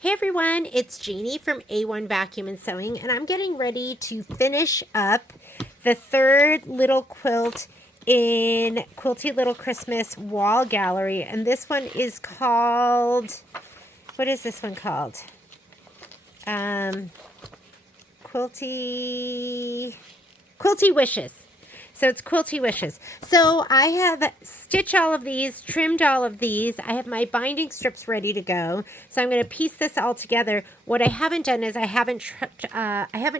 Hey everyone, it's Jeannie from A1 Vacuum and Sewing, and I'm getting ready to finish up the third little quilt in Quilty Little Christmas Wall Gallery. And this one is called, what is this one called? Quilty Wishes. So it's Quilty Wishes. So I have stitched all of these, trimmed all of these. I have my binding strips ready to go. So I'm going to piece this all together. What I haven't done is I haven't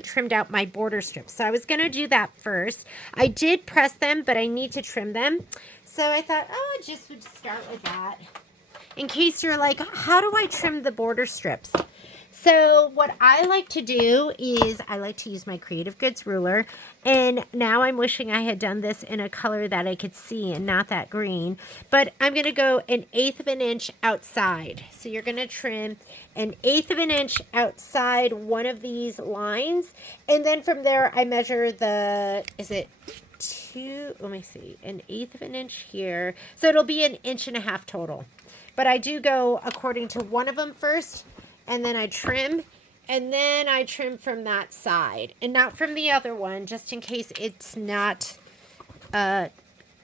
trimmed out my border strips. So I was going to do that first. I did press them, but I need to trim them. So I thought, oh, I just would start with that. In case you're like, how do I trim the border strips? So what I like to do is I like to use my Creative Goods ruler, and now I'm wishing I had done this in a color that I could see and not that green, but I'm going to go 1/8 of an inch outside. So you're going to trim 1/8 of an inch outside one of these lines, and then from there I measure the, is it let me see, 1/8 of an inch here. So it'll be 1.5 inches total. But I do go according to one of them first, and then I trim, and then I trim from that side and not from the other one, just in case it's not a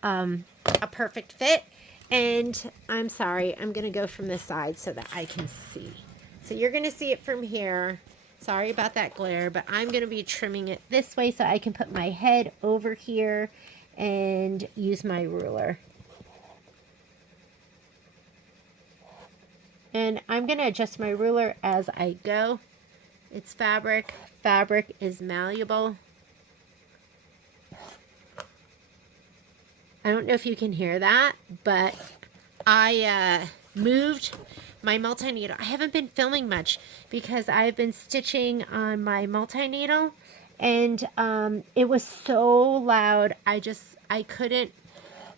perfect fit. And I'm sorry, I'm going to go from this side so that I can see. So you're going to see it from here. Sorry about that glare, but I'm going to be trimming it this way so I can put my head over here and use my ruler. And I'm going to adjust my ruler as I go. It's fabric. Fabric is malleable. I don't know if you can hear that, but I moved my multi-needle. I haven't been filming much because I've been stitching on my multi-needle, and it was so loud. I couldn't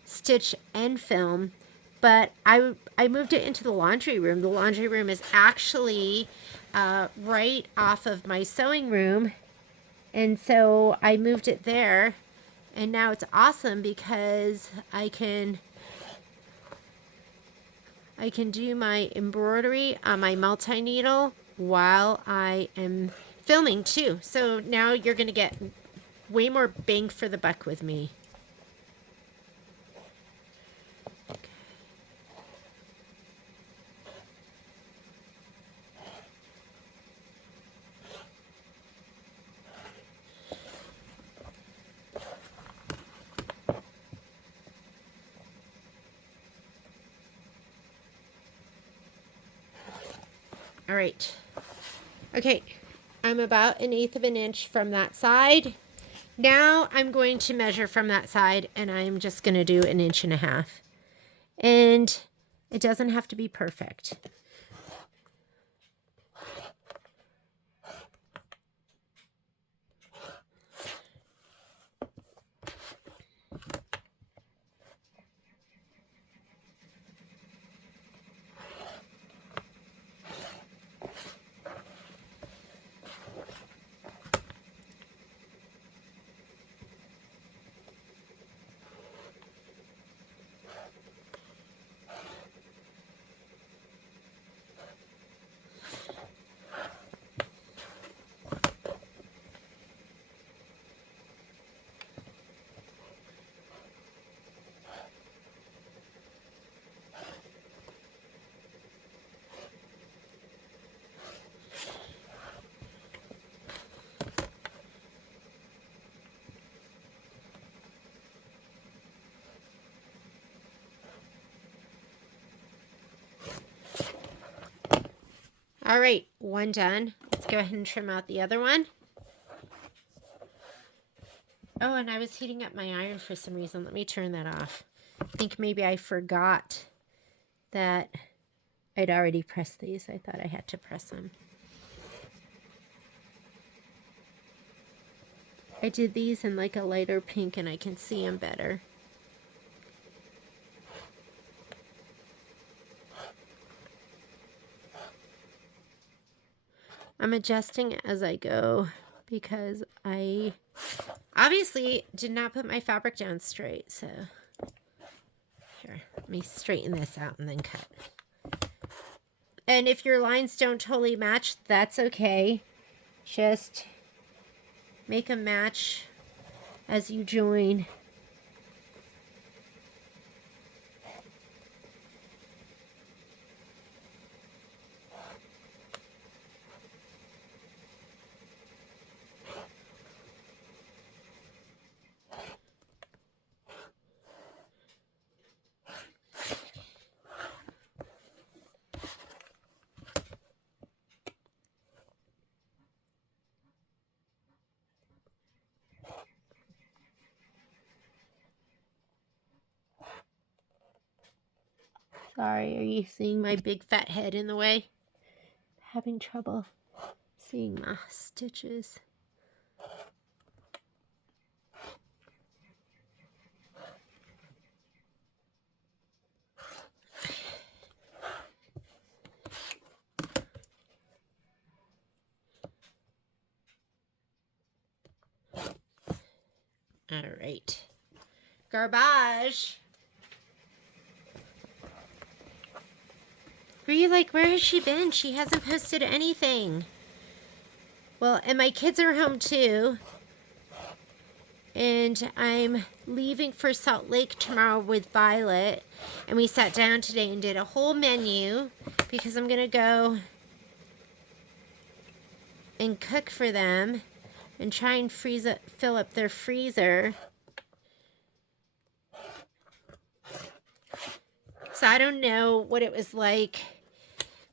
stitch and film. But I moved it into the laundry room. The laundry room is actually right off of my sewing room. And so I moved it there. And now it's awesome because I can do my embroidery on my multi-needle while I am filming too. So now you're going to get way more bang for the buck with me. All right. Okay, I'm about 1/8 of an inch from that side. Now I'm going to measure from that side, and I'm just going to do 1.5 inches. And it doesn't have to be perfect. All right, one done. Let's go ahead and trim out the other one. Oh, and I was heating up my iron for some reason. Let me turn that off. I think maybe I forgot that I'd already pressed these. I thought I had to press them. I did these in like a lighter pink, and I can see them better. I'm adjusting as I go because I obviously did not put my fabric down straight. So here, let me straighten this out and then cut. And if your lines don't totally match, that's okay. Just make a match as you join. Sorry, are you seeing my big fat head in the way? Having trouble seeing my stitches. All right. Garbage. Were you like, where has she been? She hasn't posted anything. Well, and my kids are home too. And I'm leaving for Salt Lake tomorrow with Violet. And we sat down today and did a whole menu because I'm going to go and cook for them and try and fill up their freezer. So I don't know what it was like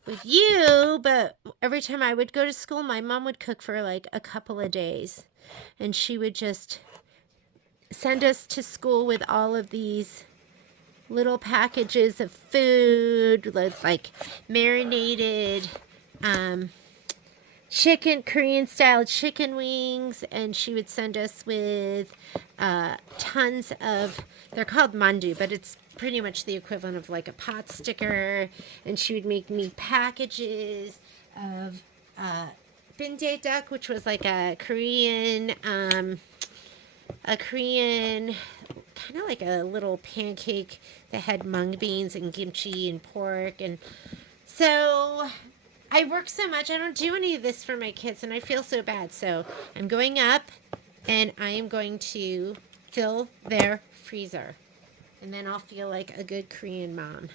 with you, but every time I would go to school, my mom would cook for like a couple of days. And she would just send us to school with all of these little packages of food, like marinated chicken, Korean style chicken wings, and she would send us with tons of, they're called mandu, but it's pretty much the equivalent of like a pot sticker. And she would make me packages of binde duck, which was like a Korean kind of like a little pancake that had mung beans and kimchi and pork. And so I work so much, I don't do any of this for my kids, and I feel so bad. So I'm going up, and I am going to fill their freezer. And then I'll feel like a good Korean mom.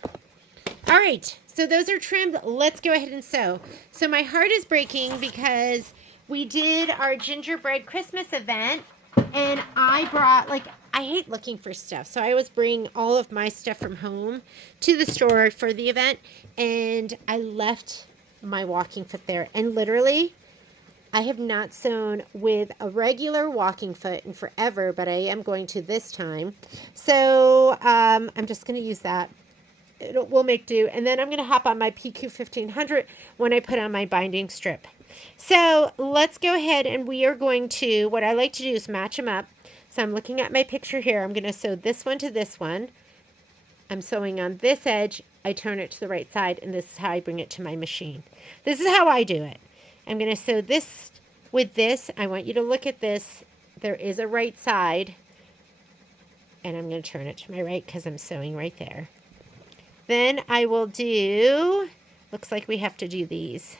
All right, so those are trimmed. Let's go ahead and sew. So my heart is breaking because we did our gingerbread Christmas event, and I brought, like, I hate looking for stuff. So I always bring all of my stuff from home to the store for the event, and I left my walking foot there. And literally, I have not sewn with a regular walking foot in forever, but I am going to this time. So I'm just going to use that. We'll make do. And then I'm going to hop on my PQ 1500 when I put on my binding strip. So let's go ahead, and we are going to, what I like to do is match them up. So I'm looking at my picture here. I'm going to sew this one to this one. I'm sewing on this edge. I turn it to the right side, and this is how I bring it to my machine. This is how I do it. I'm going to sew this with this. I want you to look at this. There is a right side, and I'm going to turn it to my right because I'm sewing right there. Then I will do, looks like we have to do these.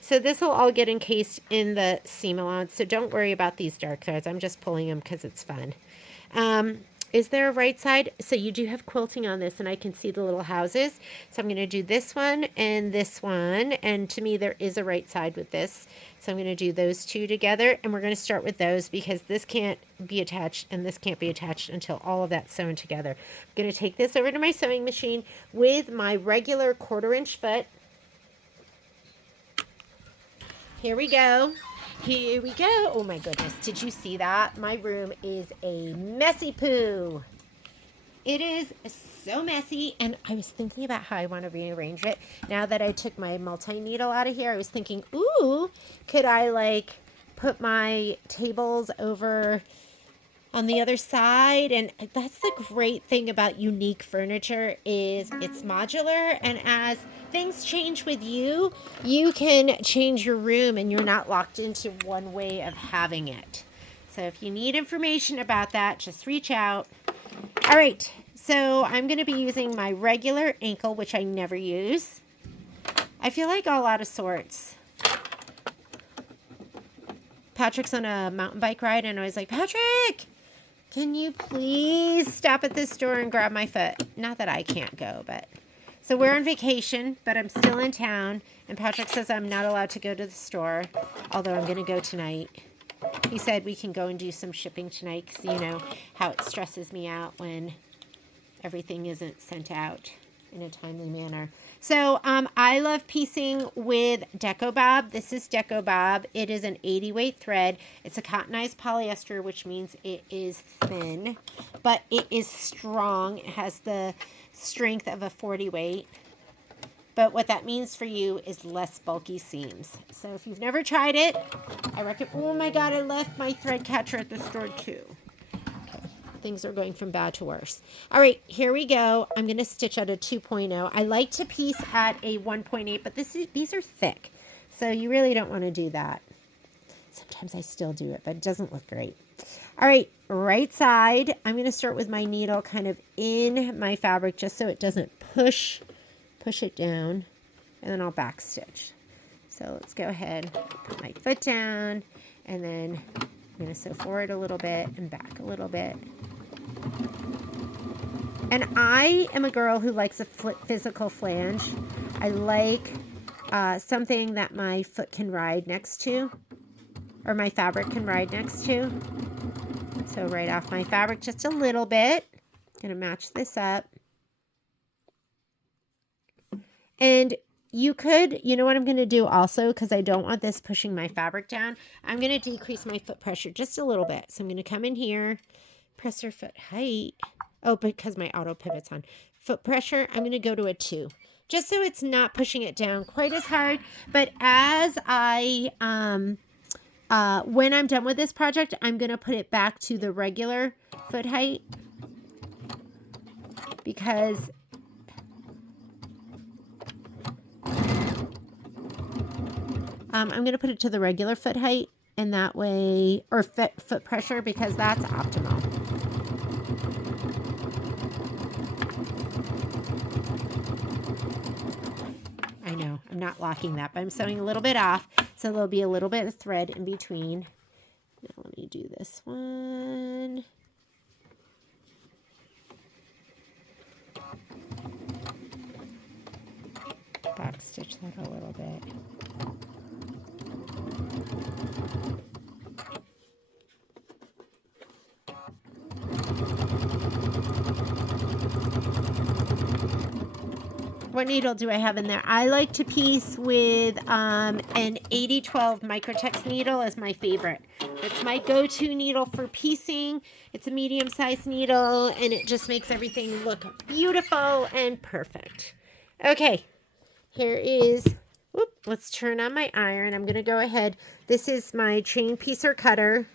So this will all get encased in the seam allowance, so don't worry about these dark threads. I'm just pulling them because it's fun. Is there a right side? So you do have quilting on this, and I can see the little houses. So I'm going to do this one and this one. And to me, there is a right side with this. So I'm going to do those two together. And we're going to start with those because this can't be attached and this can't be attached until all of that's sewn together. I'm going to take this over to my sewing machine with my regular 1/4-inch foot. Here we go. Here we go. Oh my goodness. Did you see that? My room is a messy poo. It is so messy. And I was thinking about how I want to rearrange it. Now that I took my multi-needle out of here, I was thinking, ooh, could I like put my tables over on the other side? And that's the great thing about unique furniture is it's modular, and as things change with you, you can change your room and you're not locked into one way of having it. So if you need information about that, just reach out. All right, so I'm going to be using my regular ankle, which I never use. I feel like all out of sorts. Patrick's on a mountain bike ride, and I was like, Patrick, can you please stop at this store and grab my foot? Not that I can't go, but... So we're on vacation, but I'm still in town, and Patrick says I'm not allowed to go to the store, although I'm going to go tonight. He said we can go and do some shipping tonight, because you know how it stresses me out when everything isn't sent out in a timely manner. So I love piecing with Deco Bob. This is Deco Bob. It is an 80 weight thread. It's a cottonized polyester, which means it is thin, but it is strong. It has the strength of a 40 weight. But what that means for you is less bulky seams. So if you've never tried it, I recommend... Oh my God, I left my thread catcher at the store too. Things are going from bad to worse. All right, here we go. I'm going to stitch at a 2.0. I like to piece at a 1.8, but these are thick. So you really don't want to do that. Sometimes I still do it, but it doesn't look great. All right, right side. I'm going to start with my needle kind of in my fabric just so it doesn't push it down, and then I'll back stitch. So let's go ahead, put my foot down, and then I'm going to sew forward a little bit and back a little bit. And I am a girl who likes a physical flange. I like something that my foot can ride next to, or my fabric can ride next to. So right off my fabric just a little bit. Gonna match this up. And you could, you know what I'm going to do also, because I don't want this pushing my fabric down, I'm going to decrease my foot pressure just a little bit. So I'm going to come in here, press her foot height. Oh, because my auto pivot's on. Foot pressure, I'm going to go to a 2. Just so it's not pushing it down quite as hard. But as I, when I'm done with this project, I'm going to put it back to the regular foot height. Because... I'm going to put it to the regular foot height, and that way, or foot pressure, because that's optimal. I know, I'm not locking that, but I'm sewing a little bit off, so there'll be a little bit of thread in between. Now let me do this one. Back stitch that a little bit. What needle do I have in there? I like to piece with an 8012 Microtex needle as my favorite. It's my go-to needle for piecing. It's a medium-sized needle, and it just makes everything look beautiful and perfect. Okay, here is, whoop, let's turn on my iron. I'm going to go ahead. This is my chain piecer cutter.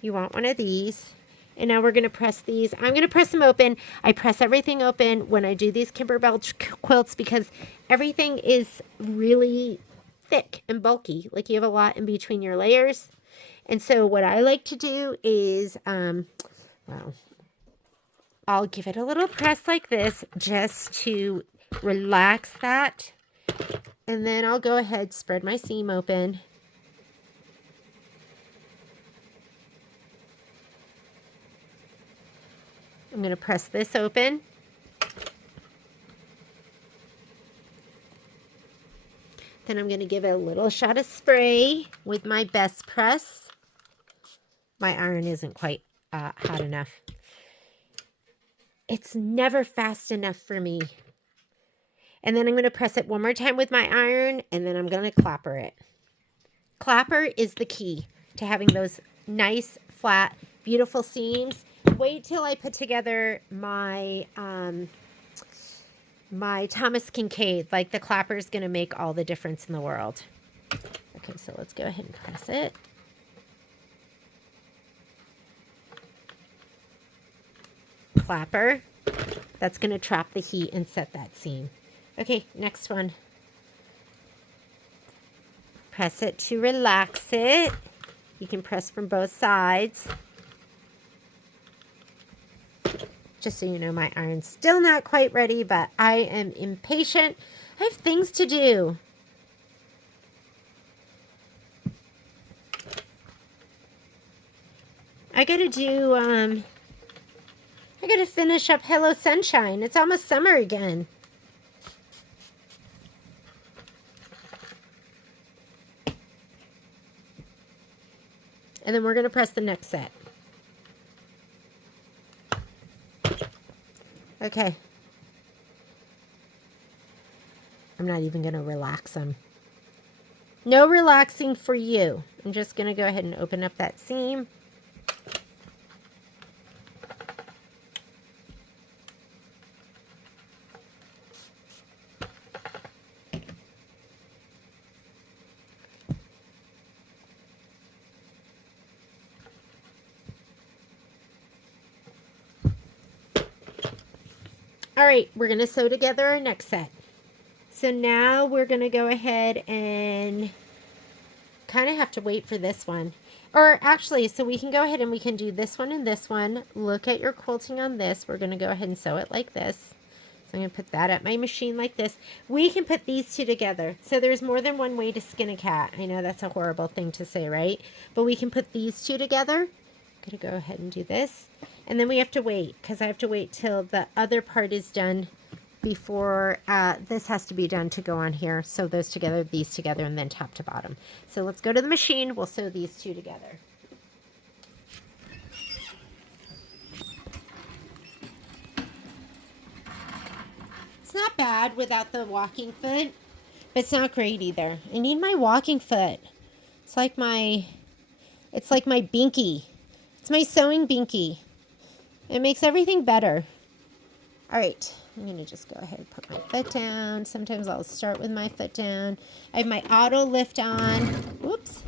You want one of these. And now we're going to press these. I'm going to press them open. I press everything open when I do these Kimberbell quilts because everything is really thick and bulky. Like you have a lot in between your layers. And so what I like to do is, well, I'll give it a little press like this just to relax that. And then I'll go ahead, spread my seam open. I'm going to press this open. Then I'm going to give it a little shot of spray with my best press. My iron isn't quite hot enough. It's never fast enough for me. And then I'm going to press it one more time with my iron, and then I'm going to clapper it. Clapper is the key to having those nice, flat, beautiful seams. Wait till I put together my my Thomas Kincaid. Like the clapper is going to make all the difference in the world. Okay, so let's go ahead and press it. Clapper. That's going to trap the heat and set that seam. Okay, next one. Press it to relax it. You can press from both sides. Just so you know, my iron's still not quite ready, but I am impatient. I have things to do. I gotta do, I gotta finish up Hello Sunshine. It's almost summer again. And then we're gonna press the next set. Okay. I'm not even gonna relax them. No relaxing for you. I'm just gonna go ahead and open up that seam. All right, we're going to sew together our next set. So now we're going to go ahead and kind of have to wait for this one. Or actually, so we can go ahead and we can do this one and this one. Look at your quilting on this. We're going to go ahead and sew it like this. So I'm going to put that at my machine like this. We can put these two together. So there's more than one way to skin a cat. I know that's a horrible thing to say, right? But we can put these two together. I'm going to go ahead and do this. And then we have to wait, because I have to wait till the other part is done before this has to be done to go on here. Sew those together, these together, and then top to bottom. So let's go to the machine. We'll sew these two together. It's not bad without the walking foot, but it's not great either. I need my walking foot. It's like my binky. It's my sewing binky. It makes everything better. All right, I'm going to just go ahead and put my foot down. Sometimes I'll start with my foot down. I have my auto lift on. Whoops.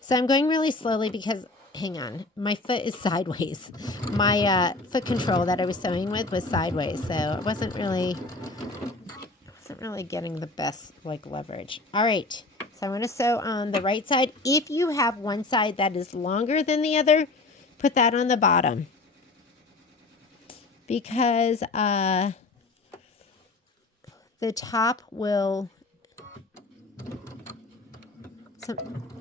So I'm going really slowly because, hang on, my foot is sideways. My foot control that I was sewing with was sideways, so I wasn't really getting the best leverage. All right, so I'm going to sew on the right side. If you have one side that is longer than the other, put that on the bottom, because the top will, so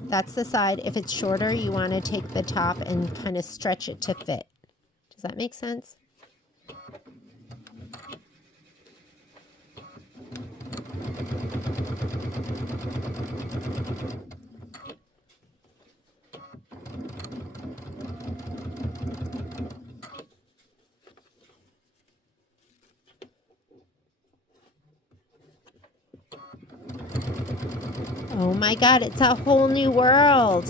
that's the side. If it's shorter, you want to take the top and kind of stretch it to fit. Does that make sense? Oh my God, it's a whole new world.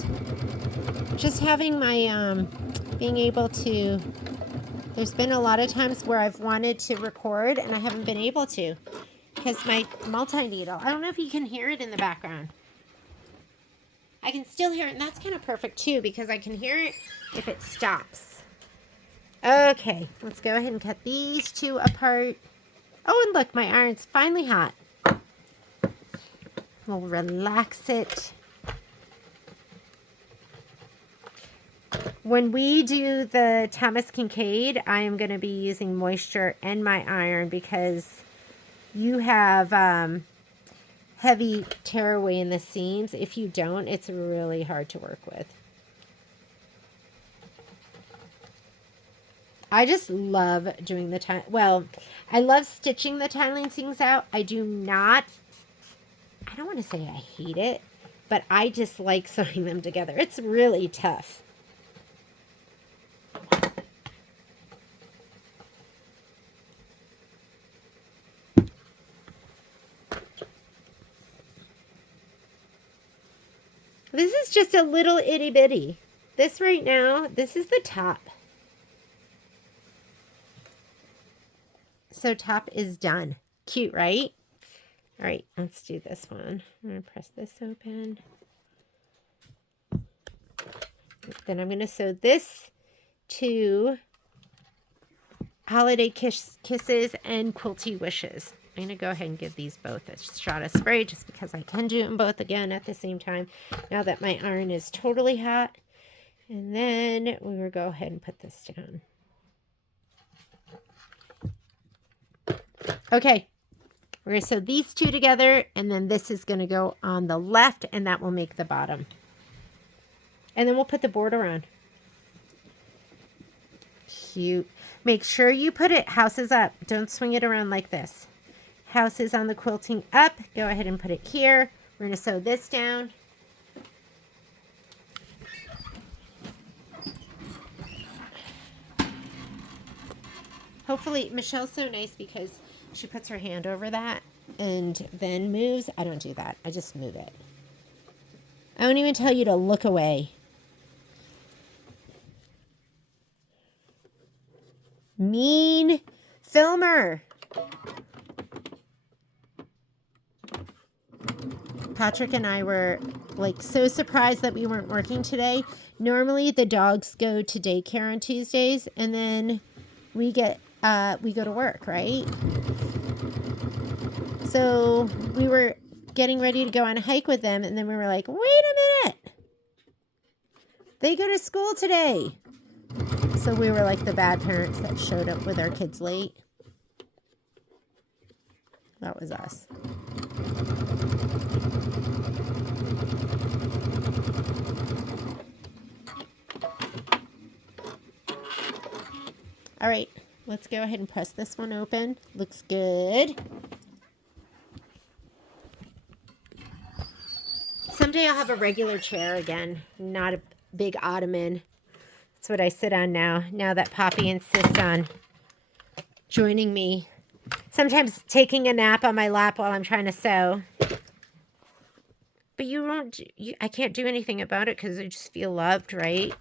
Just having my, being able to, there's been a lot of times where I've wanted to record and I haven't been able to because my multi-needle, I don't know if you can hear it in the background. I can still hear it, and that's kind of perfect too because I can hear it if it stops. Okay, let's go ahead and cut these two apart. Oh, and look, my iron's finally hot. We'll relax it. When we do the Thomas Kincaid, I am going to be using moisture and my iron because you have heavy tearaway in the seams. If you don't, it's really hard to work with. I just love doing the tie. Well, I love stitching the tiling seams out. I don't want to say I hate it, but I just like sewing them together. It's really tough. This is just a little itty bitty. This right now, this is the top. So top is done. Cute, right? All right, let's do this one. I'm going to press this open. Then I'm going to sew this to Holiday Kisses and Quilty Wishes. I'm going to go ahead and give these both a shot of spray just because I can do them both again at the same time now that my iron is totally hot. And then we will go ahead and put this down. Okay, we're going to sew these two together, and then this is going to go on the left, and that will make the bottom. And then we'll put the border on. Cute. Make sure you put it houses up. Don't swing it around like this. Houses on the quilting up. Go ahead and put it here. We're going to sew this down. Hopefully, Michelle's so nice because she puts her hand over that and then moves. I don't do that. I just move it. I won't even tell you to look away. Mean filmer. Patrick and I were like so surprised that we weren't working today. Normally the dogs go to daycare on Tuesdays, and then we go to work, right? So we were getting ready to go on a hike with them, and then we were like, wait a minute. They go to school today. So we were like the bad parents that showed up with our kids late. That was us. All right, let's go ahead and press this one open. Looks good. Someday I'll have a regular chair again, not a big ottoman. That's what I sit on now that Poppy insists on joining me. Sometimes taking a nap on my lap while I'm trying to sew. But I can't do anything about it because I just feel loved, right?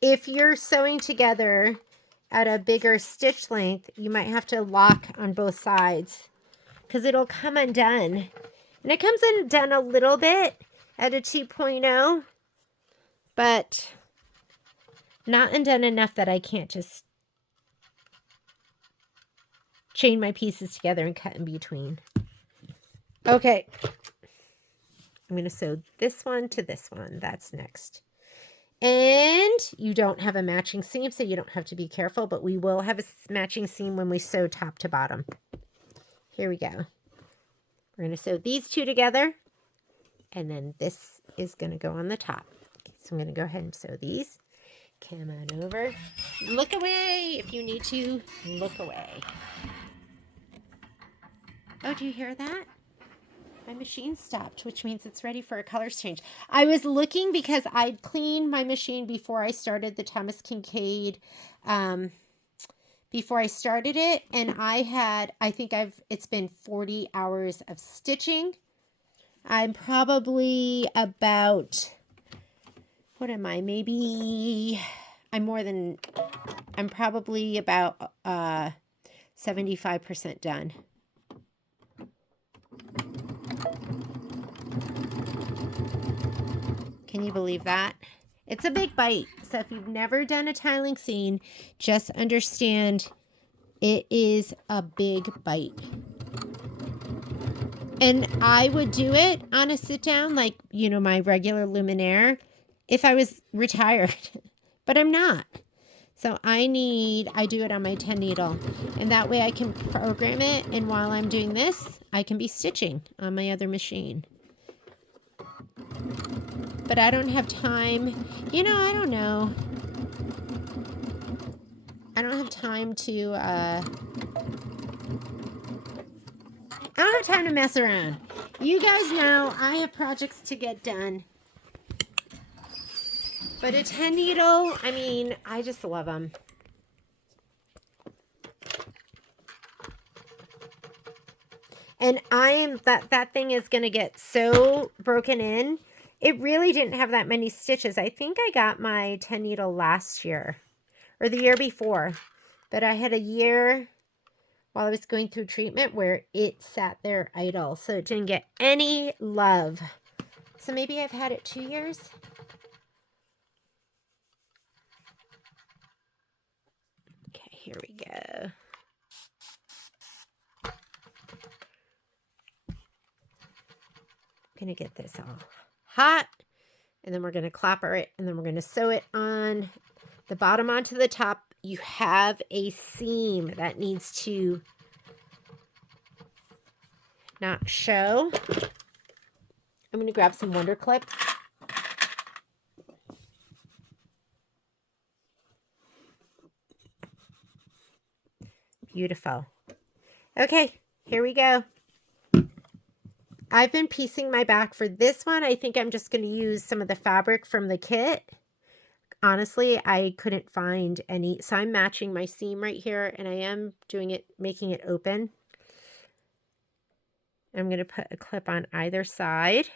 If you're sewing together at a bigger stitch length, you might have to lock on both sides because it'll come undone. And it comes undone a little bit at a 2.0, but not undone enough that I can't just chain my pieces together and cut in between. Okay. I'm going to sew this one to this one. That's next. And you don't have a matching seam, so you don't have to be careful, but we will have a matching seam when we sew top to bottom. Here we go. We're going to sew these two together, and then this is going to go on the top. Okay, so I'm going to go ahead and sew these. Come on over. Look away if you need to. Look away. Oh, do you hear that? My machine stopped, which means it's ready for a colors change. I was looking because I'd cleaned my machine before I started the Thomas Kincaid, before I started it. And it's been 40 hours of stitching. I'm probably about, what am I? Maybe I'm probably about 75% done. Can you believe that? It's a big bite. So if you've never done a tiling seam, just understand it is a big bite. And I would do it on a sit down, like, my regular luminaire, if I was retired, but I'm not. So I do it on my 10 needle, and that way I can program it. And while I'm doing this, I can be stitching on my other machine. But I don't have time. I don't know. I don't have time to, I don't have time to mess around. You guys know I have projects to get done. But a 10 needle, I just love them. And that thing is going to get so broken in. It really didn't have that many stitches. I think I got my 10 needle last year or the year before. But I had a year while I was going through treatment where it sat there idle. So it didn't get any love. So maybe I've had it 2 years. here we go. Gonna get this all hot, and then we're gonna clapper it, and then we're gonna sew it on the bottom onto the top. You have a seam that needs to not show. I'm gonna grab some Wonder Clips. Beautiful. Okay, here we go. I've been piecing my back for this one. I think I'm just going to use some of the fabric from the kit. Honestly, I couldn't find any, so I'm matching my seam right here, and I am doing it, making it open. I'm going to put a clip on either side.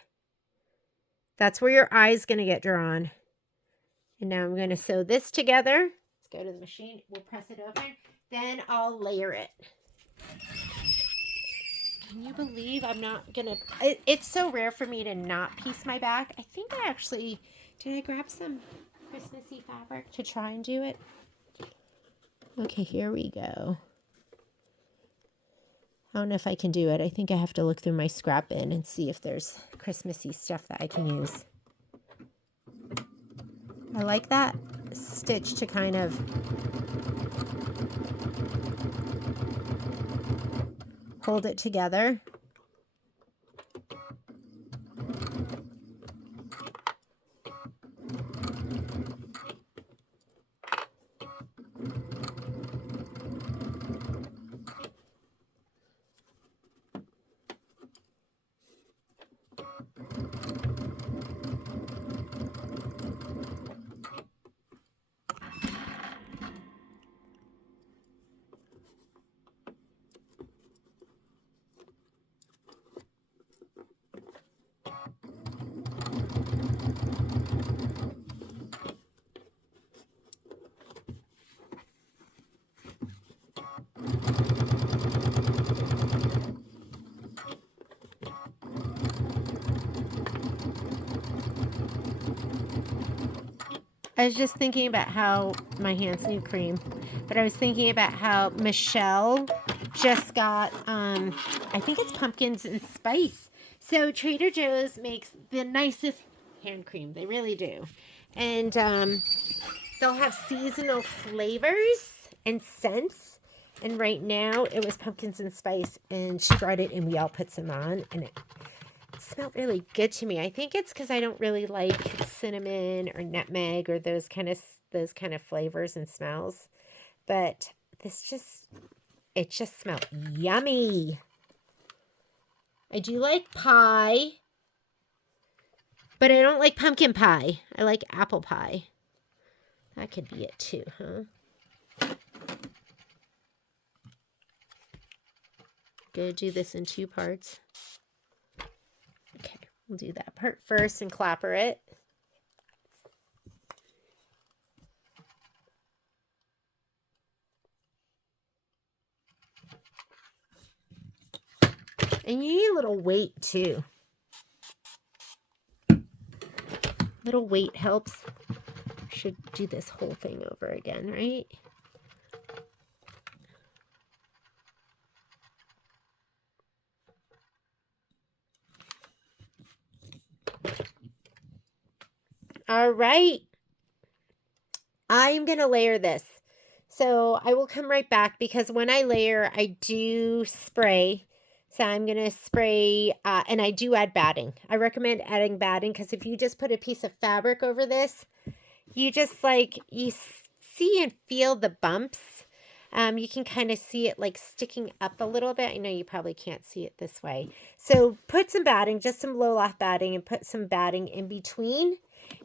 That's where your eye is going to get drawn. And now I'm going to sew this together. Let's go to the machine. We'll press it open. Then I'll layer it. Can you believe I'm not going to... It's so rare for me to not piece my back. I think I actually... Did I grab some Christmassy fabric to try and do it? Okay, here we go. I don't know if I can do it. I think I have to look through my scrap bin and see if there's Christmassy stuff that I can use. I like that stitch to kind of hold it together. I was just thinking about how my hands need cream, but I was thinking about how Michelle just got, I think it's pumpkins and spice. So Trader Joe's makes the nicest hand cream. They really do. And they'll have seasonal flavors and scents. And right now it was pumpkins and spice, and she brought it and we all put some on, and it smelled really good to me. I think it's because I don't really like cinnamon or nutmeg or those kind of flavors and smells. But it just smelled yummy. I do like pie, but I don't like pumpkin pie. I like apple pie. That could be it too, huh? Gonna do this in 2 parts. Okay, we'll do that part first and clapper it. And you need a little weight too. Little weight helps. Should do this whole thing over again, right? All right. I'm going to layer this. So I will come right back because when I layer, I do spray. So I'm going to spray, and I do add batting. I recommend adding batting because if you just put a piece of fabric over this, you just you see and feel the bumps. You can kind of see it like sticking up a little bit. I know you probably can't see it this way. So put some batting, just some low loft batting, and put some batting in between.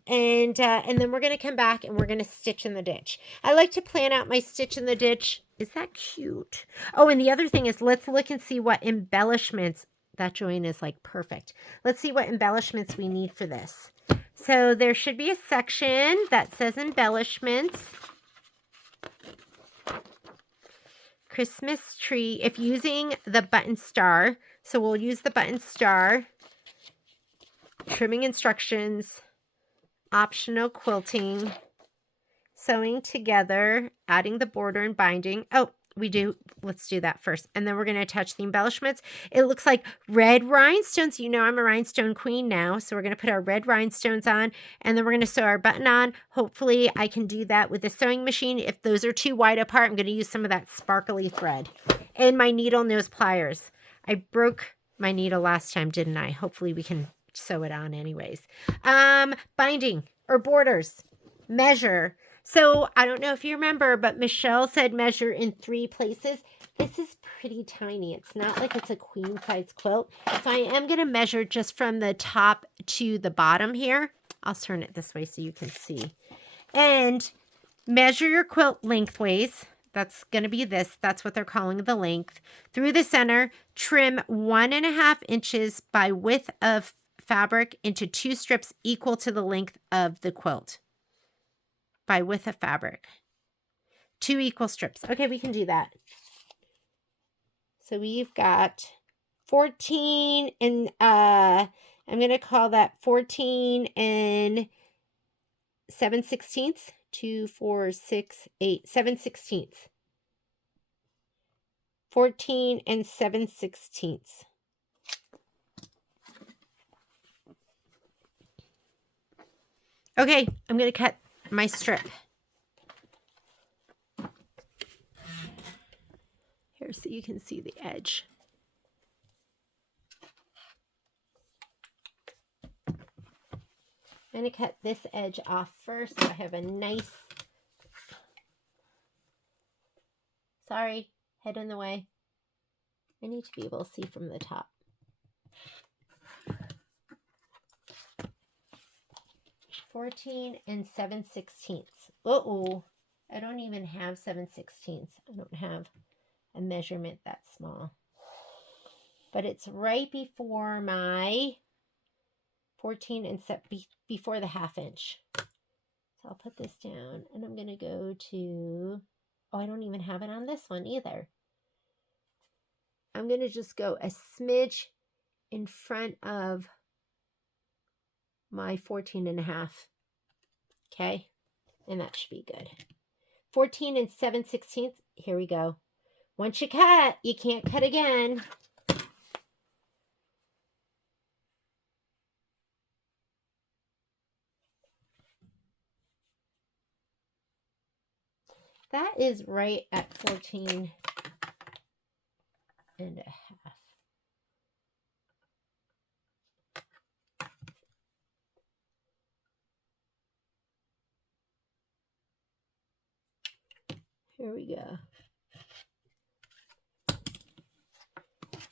And then we're going to come back and we're going to stitch in the ditch. I like to plan out my stitch in the ditch. Is that cute? Oh, and the other thing is let's look and see what embellishments. That join is like perfect. Let's see what embellishments we need for this. So there should be a section that says embellishments. Christmas tree. If using the button star. So we'll use the button star. Trimming instructions. Optional quilting. sewing together, adding the border and binding. Oh, we do. Let's do that first. And then we're going to attach the embellishments. It looks like red rhinestones. You know, I'm a rhinestone queen now. So we're going to put our red rhinestones on, and then we're going to sew our button on. Hopefully I can do that with the sewing machine. If those are too wide apart, I'm going to use some of that sparkly thread and my needle nose pliers. I broke my needle last time, didn't I? Hopefully we can sew it on anyways. Binding or borders, measure. So I don't know if you remember, but Michelle said measure in 3 places. This is pretty tiny. It's not like it's a queen size quilt. So I am going to measure just from the top to the bottom here. I'll turn it this way so you can see. And measure your quilt lengthways. That's going to be this. That's what they're calling the length. Through the center, trim 1.5 inches by width of fabric into 2 strips equal to the length of the quilt. By width of fabric. 2 equal strips. Okay, we can do that. So we've got 14 and I'm going to call that 14 and 7/16. 2, 4, 6, 8, 7/16. 14 and 7/16. Okay, I'm going to cut my strip. Here so you can see the edge. I'm going to cut this edge off first so I have a nice, sorry, head in the way. I need to be able to see from the top. $14 and 7/16. Uh-oh, I don't even have 7/16. I don't have a measurement that small. But it's right before my 14 and before the 1/2 inch. So I'll put this down and I'm going to go to, oh, I don't even have it on this one either. I'm going to just go a smidge in front of my 14.5. Okay. And that should be good. 14 and 7/16. Here we go. Once you cut, you can't cut again. That is right at 14 and a half. Here we go. I'm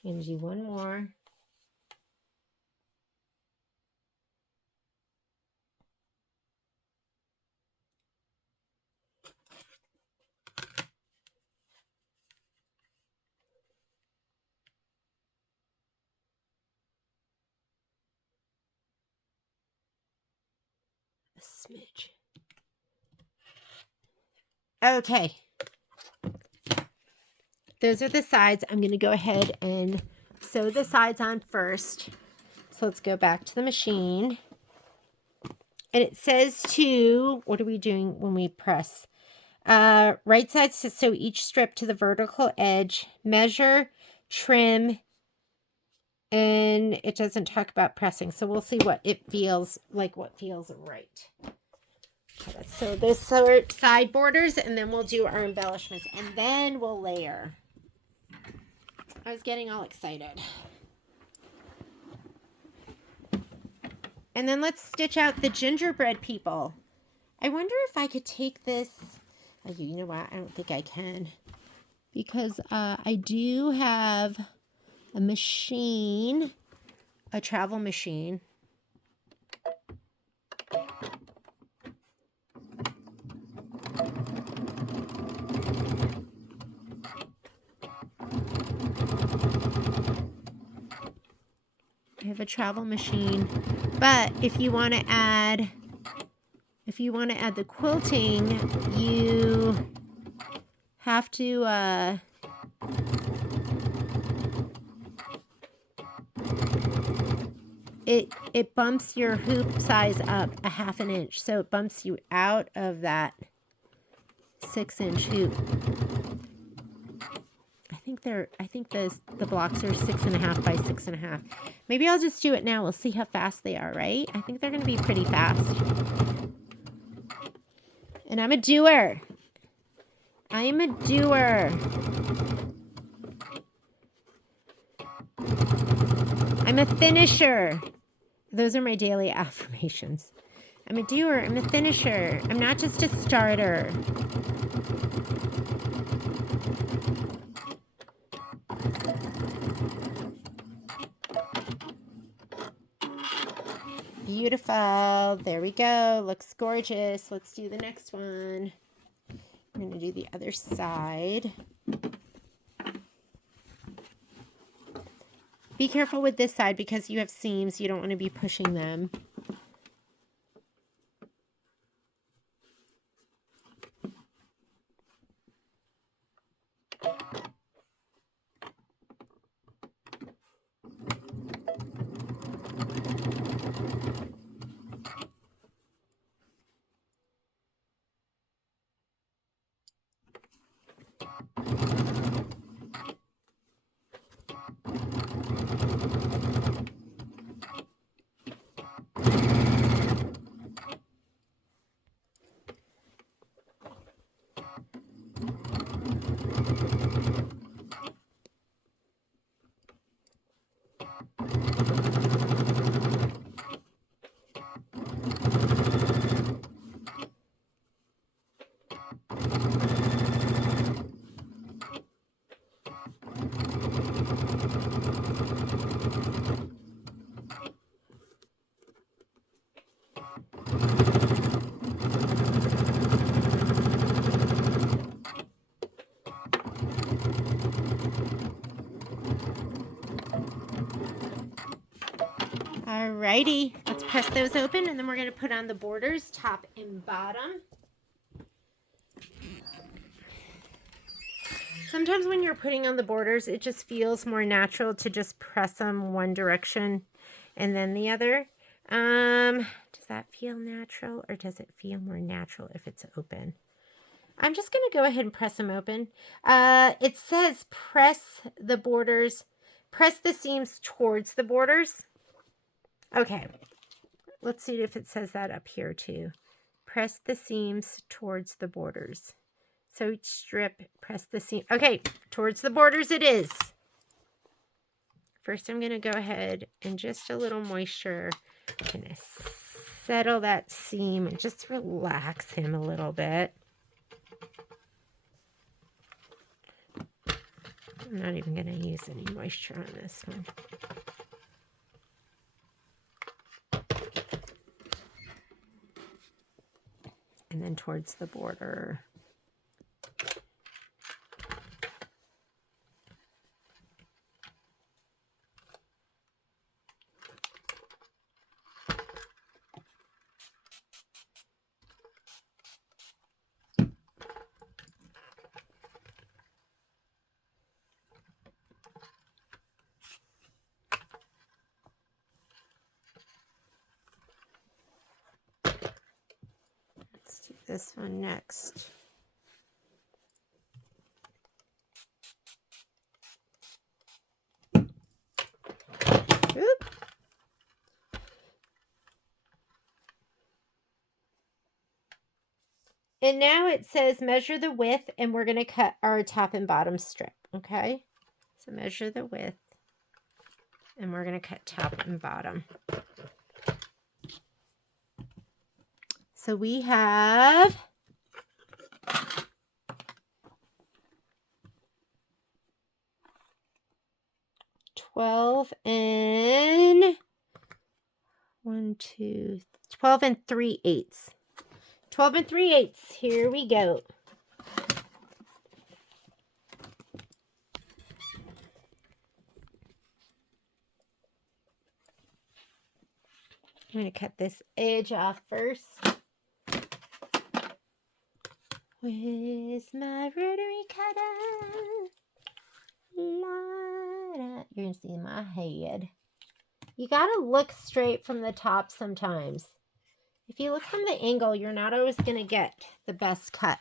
going to do one more. A smidge. Okay. Those are the sides. I'm going to go ahead and sew the sides on first. So let's go back to the machine. And it says to, what are we doing when we press? Right sides to sew each strip to the vertical edge. Measure, trim, and it doesn't talk about pressing. So we'll see what it feels like, what feels right. Okay, let's sew this side borders, and then we'll do our embellishments, and then we'll layer. I was getting all excited. And then let's stitch out the gingerbread people. I wonder if I could take this. Oh, you know what? I don't think I can. Because I do have a machine, a travel machine. I have a travel machine, but if you want to add the quilting, you have to it bumps your hoop size up a 1/2 inch, so it bumps you out of that 6-inch hoop. I think the blocks are 6.5 by 6.5. Maybe I'll just do it now. We'll see how fast they are, right? I think they're going to be pretty fast. And I'm a doer. I am a doer. I'm a finisher. Those are my daily affirmations. I'm a doer. I'm a finisher. I'm not just a starter. Beautiful. There we go. Looks gorgeous. Let's do the next one. I'm going to do the other side. Be careful with this side because you have seams. You don't want to be pushing them. Alrighty, let's press those open and then we're going to put on the borders, top and bottom. Sometimes when you're putting on the borders, it just feels more natural to just press them one direction and then the other. Does that feel natural or does it feel more natural if it's open? I'm just going to go ahead and press them open. It says press the borders, press the seams towards the borders. Okay, let's see if it says that up here too. Press the seams towards the borders. So each strip, press the seam. Okay, towards the borders it is. First I'm going to go ahead and just a little moisture. I'm going to settle that seam and just relax him a little bit. I'm not even going to use any moisture on this one. And then towards the border. Let's do this one next. Oop. And now it says measure the width, and we're going to cut our top and bottom strip, okay? So measure the width, and we're going to cut top and bottom. So we have 12 and 12 and 3/8. 12 and 3/8. Here we go. I'm going to cut this edge off first. Where's my rotary cutter? You're going to see my head. You got to look straight from the top sometimes. If you look from the angle, you're not always going to get the best cut.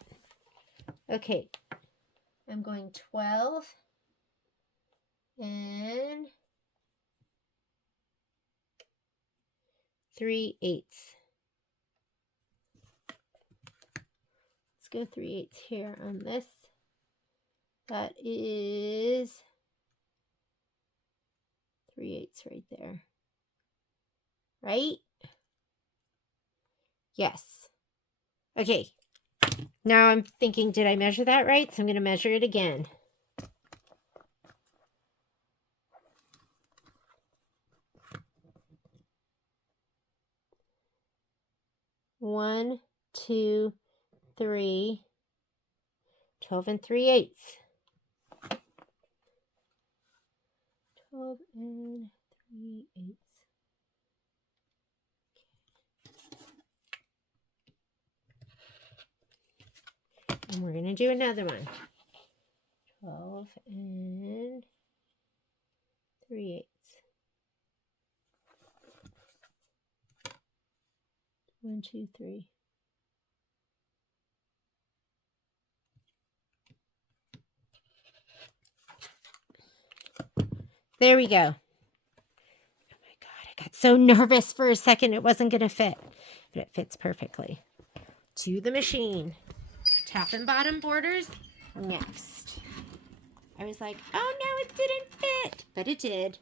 Okay, I'm going 12 and 3/8. Let's go 3/8 here on this. That is 3/8 right there. Right? Yes. Okay. Now I'm thinking, did I measure that right? So I'm going to measure it again. One, 2, 3, 12 and 3/8. 12 and 3/8. And we're going to do another one. 12 and 3/8. 1, 2, 3. There we go. Oh my God, I got so nervous for a second it wasn't going to fit. But it fits perfectly. To the machine. Top and bottom borders next. I was like, oh no, it didn't fit. But it did.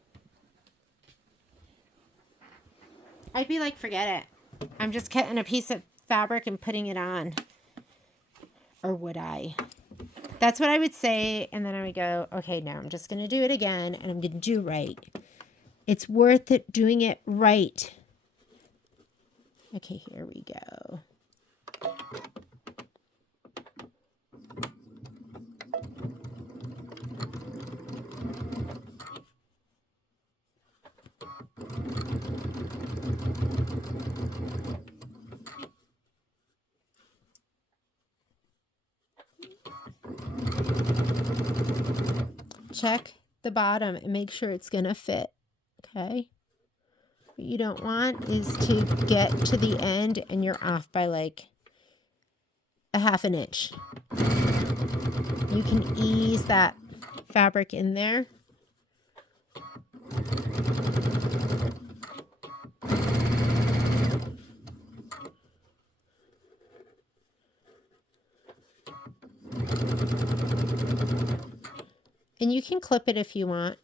I'd be like, forget it. I'm just cutting a piece of fabric and putting it on. Or would I? That's what I would say. And then I would go, okay, now I'm just going to do it again. And I'm going to do right. It's worth it doing it right. Okay, here we go. Check the bottom and make sure it's going to fit. Okay. What you don't want is to get to the end and you're off by like a 1/2 inch. You can ease that fabric in there. And you can clip it if you want.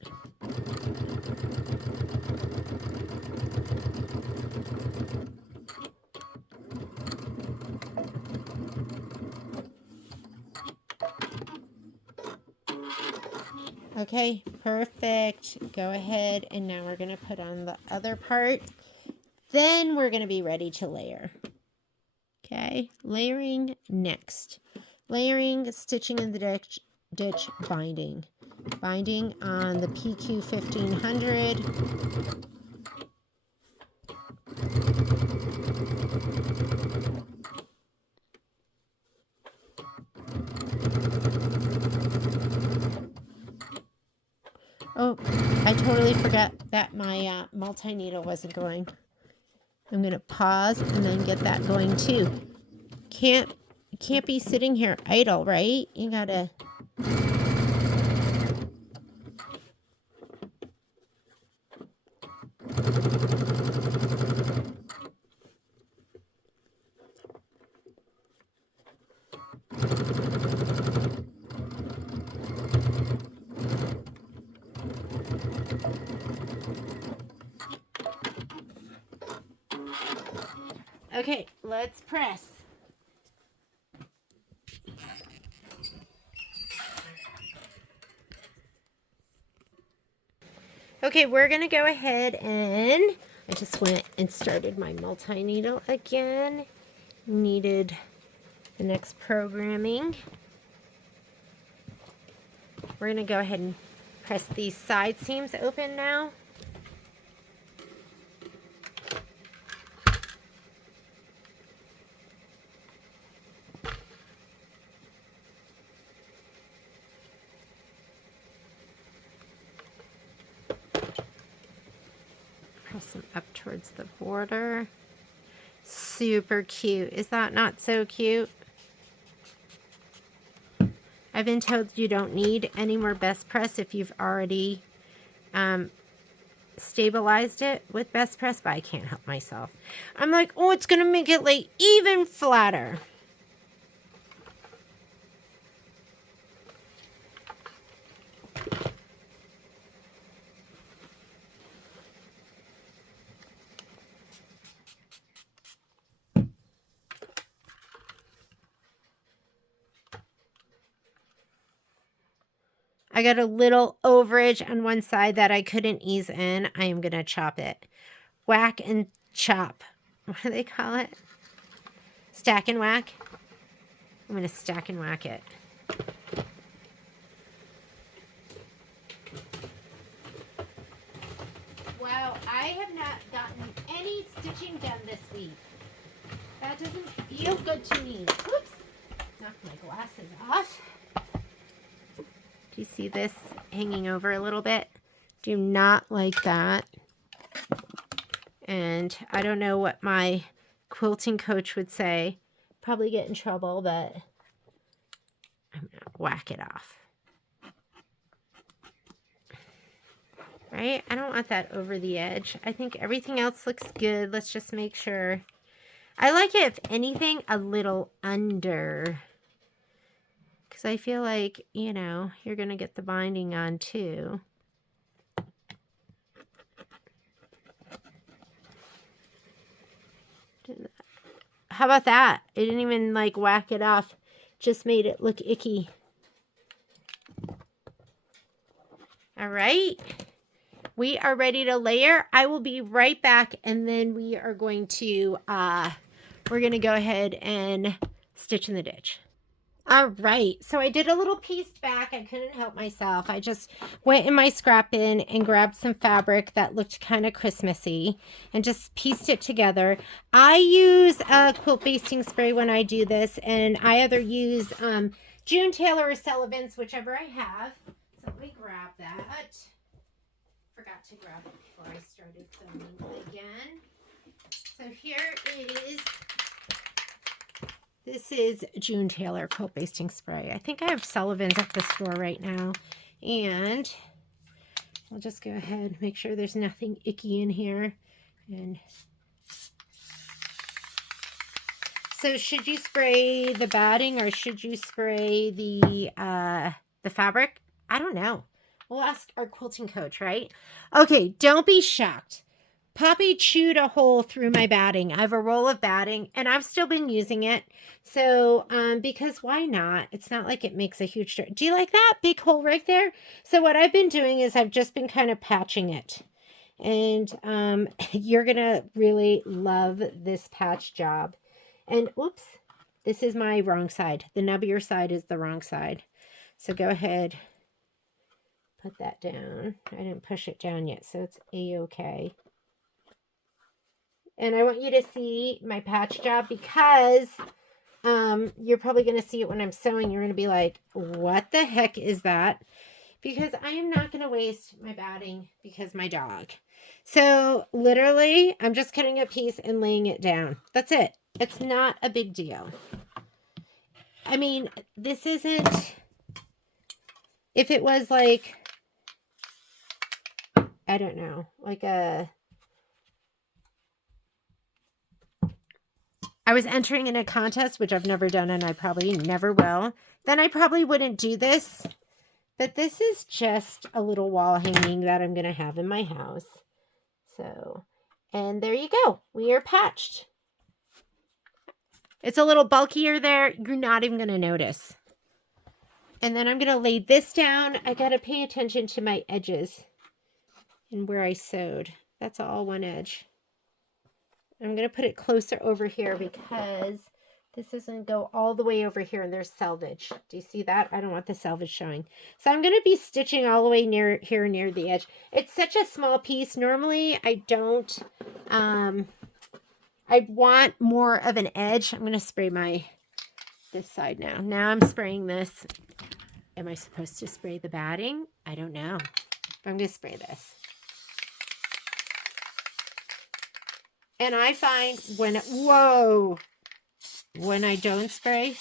Okay, perfect. Go ahead, and now we're going to put on the other part. Then we're going to be ready to layer. Okay, layering next. Layering, stitching in the ditch, binding. Binding on the PQ 1500. Oh, I totally forgot that my multi-needle wasn't going. I'm going to pause and then get that going too. Can't be sitting here idle, right? You gotta... Okay, let's press. Okay, we're going to go ahead and I just went and started my multi-needle again. Needed the next programming. We're going to go ahead and press these side seams open now. Press them up towards the border. Super cute. Is that not so cute? I've been told you don't need any more best press if you've already stabilized it with best press, but I can't help myself. I'm like, oh, it's going to make it like even flatter. I got a little overage on one side that I couldn't ease in. I am going to chop it. Whack and chop. What do they call it? Stack and whack? I'm going to stack and whack it. Wow, I have not gotten any stitching done this week. That doesn't feel good to me. Whoops. Knocked my glasses off. Do you see this hanging over a little bit? Do not like that. And I don't know what my quilting coach would say. Probably get in trouble, but I'm going to whack it off. Right? I don't want that over the edge. I think everything else looks good. Let's just make sure. I like it, if anything, a little under. Because I feel like, you know, you're going to get the binding on too. How about that? It didn't even like whack it off. Just made it look icky. All right. We are ready to layer. I will be right back, and then we are going to go ahead and stitch in the ditch. All right, so I did a little piece back. I couldn't help myself. I just went in my scrap bin and grabbed some fabric that looked kind of Christmassy and just pieced it together. I use a quilt basting spray when I do this, and I either use June Taylor or Sullivan's, whichever I have. So let me grab that. Forgot to grab it before I started filming again. So here is, this is June Taylor quilt basting spray. I think I have Sullivan's at the store right now. And I'll just go ahead and make sure there's nothing icky in here. And so should you spray the batting or should you spray the fabric? I don't know. We'll ask our quilting coach, right? Okay, don't be shocked. Poppy chewed a hole through my batting. I have a roll of batting, and I've still been using it. So, because why not? It's not like it makes a huge difference. Do you like that big hole right there? So what I've been doing is I've just been kind of patching it. And you're going to really love this patch job. And, oops, this is my wrong side. The nubbier side is the wrong side. So go ahead. Put that down. I didn't push it down yet, so it's a-okay. And I want you to see my patch job because you're probably going to see it when I'm sewing. You're going to be like, what the heck is that? Because I am not going to waste my batting because my dog. So literally, I'm just cutting a piece and laying it down. That's it. It's not a big deal. I mean, this isn't, if it was like, I don't know, like I was entering in a contest, which I've never done and I probably never will, then I probably wouldn't do this. But this is just a little wall hanging that I'm going to have in my house. So, and there you go. We are patched. It's a little bulkier there. You're not even going to notice. And then I'm going to lay this down. I got to pay attention to my edges and where I sewed. That's all one edge. I'm going to put it closer over here because this doesn't go all the way over here and there's selvage. Do you see that? I don't want the selvage showing. So I'm going to be stitching all the way near here near the edge. It's such a small piece. Normally I don't, I want more of an edge. I'm going to spray this side now. Now I'm spraying this. Am I supposed to spray the batting? I don't know. I'm going to spray this. And I find when I don't spray,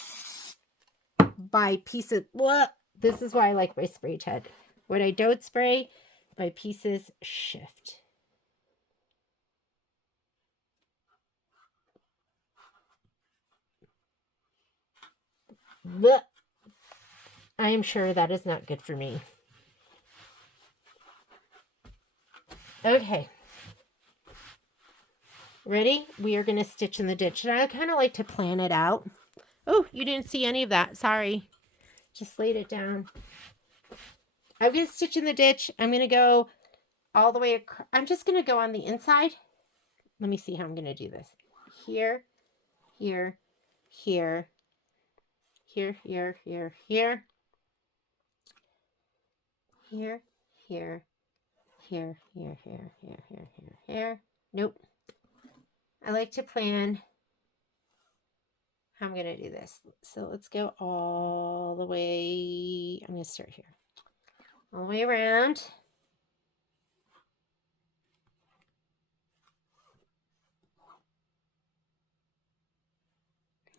by pieces. What? This is why I like my spray head. What I don't spray, my pieces shift. Blech. I am sure that is not good for me. Okay. Ready? We are going to stitch in the ditch. And I kind of like to plan it out. Oh, you didn't see any of that. Sorry. Just laid it down. I'm going to stitch in the ditch. I'm going to go all the way across. I'm just going to go on the inside. Let me see how I'm going to do this. Here, here, here, here, here, here, here, here, here, here, here, here, here, here, here. Nope. I like to plan how I'm going to do this. So let's go all the way. I'm going to start here. All the way around.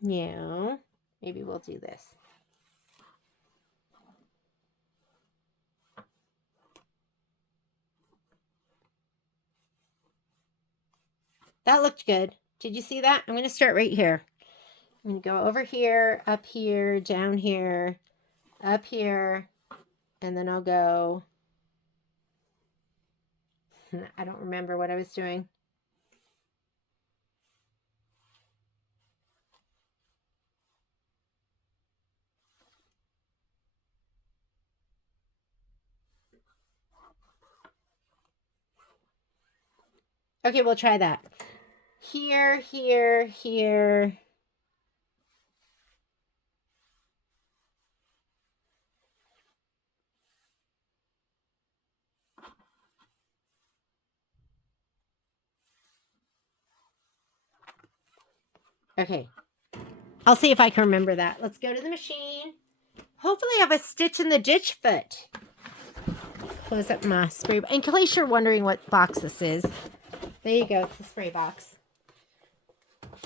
Now, maybe we'll do this. That looked good. Did you see that? I'm going to start right here. I'm going to go over here, up here, down here, up here, and then I'll go. I don't remember what I was doing. Okay, we'll try that. Here, here, here. Okay. I'll see if I can remember that. Let's go to the machine. Hopefully I have a stitch in the ditch foot. Close up my spray box. In case you're wondering what box this is. There you go. It's the spray box.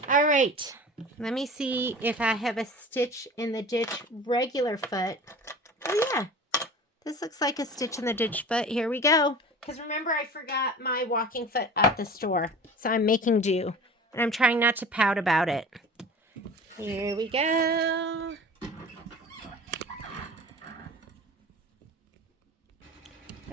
All right. Let me see if I have a stitch in the ditch regular foot. Oh, yeah. This looks like a stitch in the ditch foot. Here we go. Because remember, I forgot my walking foot at the store. So I'm making do. And I'm trying not to pout about it. Here we go.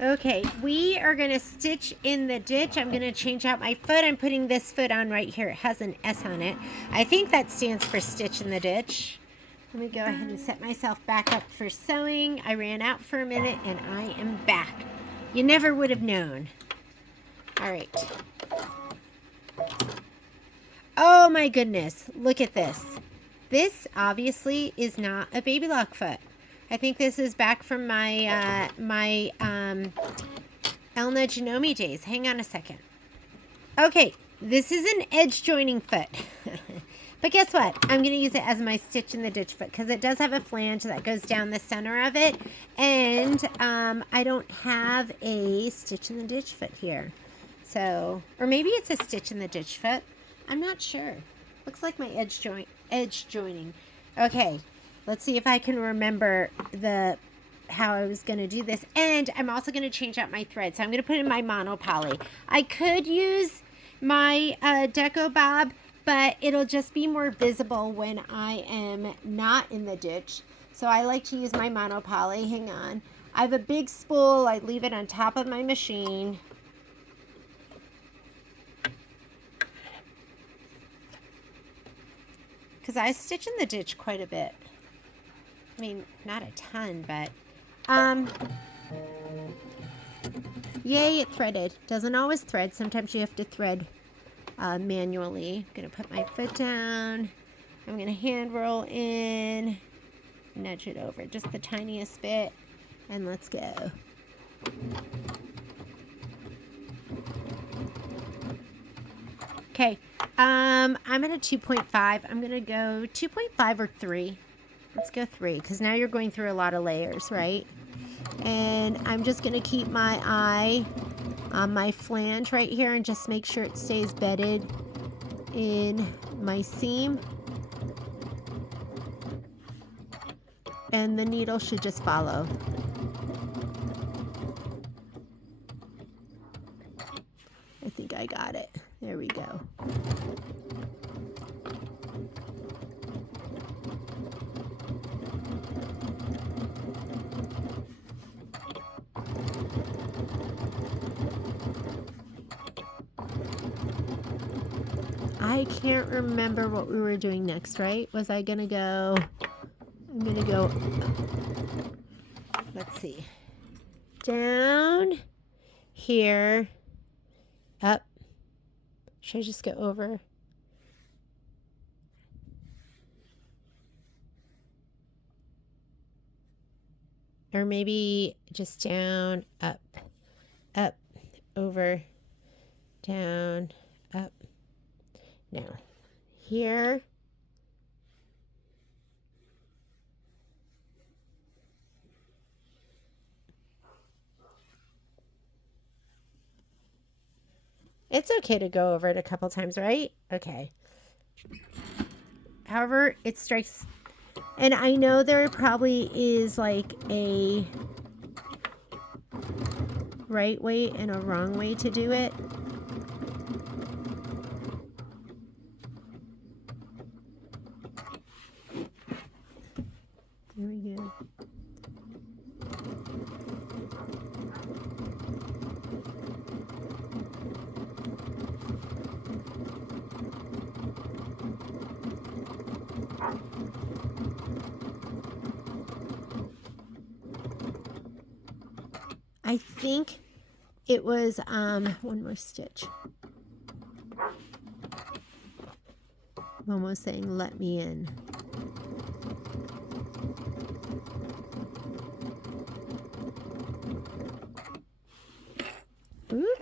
Okay, we are going to stitch in the ditch. I'm going to change out my foot. I'm putting this foot on right here. It has an S on it. I think that stands for stitch in the ditch. Let me go ahead and set myself back up for sewing. I ran out for a minute and I am back. You never would have known. All right. Oh my goodness. Look at this. This obviously is not a baby lock foot. I think this is back from my Elna Janome days. Hang on a second. Okay, this is an edge joining foot. But guess what? I'm going to use it as my stitch in the ditch foot because it does have a flange that goes down the center of it. And I don't have a stitch in the ditch foot here. So, or maybe it's a stitch in the ditch foot. I'm not sure. Looks like my edge joining. Okay. Let's see if I can remember how I was going to do this. And I'm also going to change out my thread. So I'm going to put in my monopoly. I could use my Deco Bob, but it'll just be more visible when I am not in the ditch. So I like to use my monopoly. Hang on. I have a big spool. I leave it on top of my machine. Because I stitch in the ditch quite a bit. I mean, not a ton, but, yay, it threaded. Doesn't always thread. Sometimes you have to thread manually. I'm going to put my foot down. I'm going to hand roll in, nudge it over just the tiniest bit, and let's go. Okay, I'm at a 2.5. I'm going to go 2.5 or 3. Let's go 3, because now you're going through a lot of layers, right? And I'm just going to keep my eye on my flange right here and just make sure it stays bedded in my seam. and the needle should just follow. I think I got it. There we go. I can't remember what we were doing next, right? Was I gonna go, I'm gonna go, let's see, down here, up. Should I just go over? Or maybe just down, up, over, down, up. Now, here, it's okay to go over it a couple times, right? Okay. However, it strikes, and I know there probably is like a right way and a wrong way to do it. There we go. I think it was one more stitch. Momo's saying, let me in. Ooh.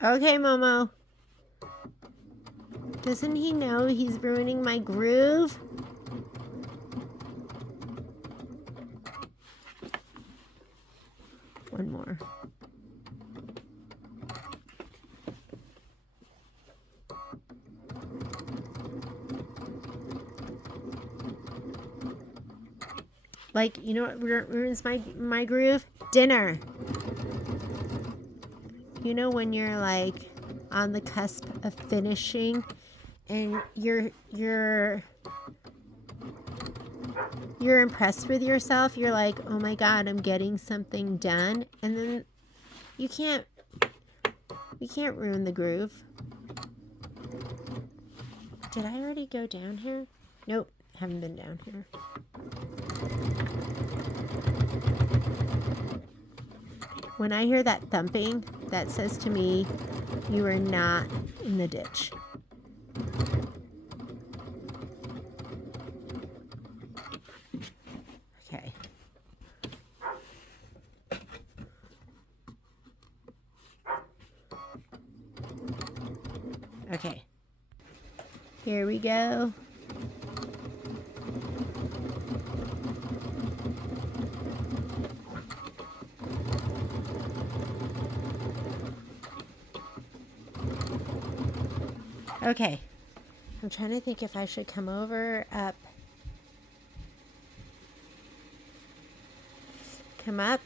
Okay, Momo. Doesn't he know he's ruining my groove? One more. Like, you know what ruins my groove? Dinner. You know when you're like on the cusp of finishing and you're impressed with yourself, you're like, oh my god, I'm getting something done, and then you can't ruin the groove. Did I already go down here? Nope, haven't been down here. When I hear that thumping, that says to me, you are not in the ditch. Okay. Okay. Here we go. Okay, I'm trying to think if I should come over, up, come up,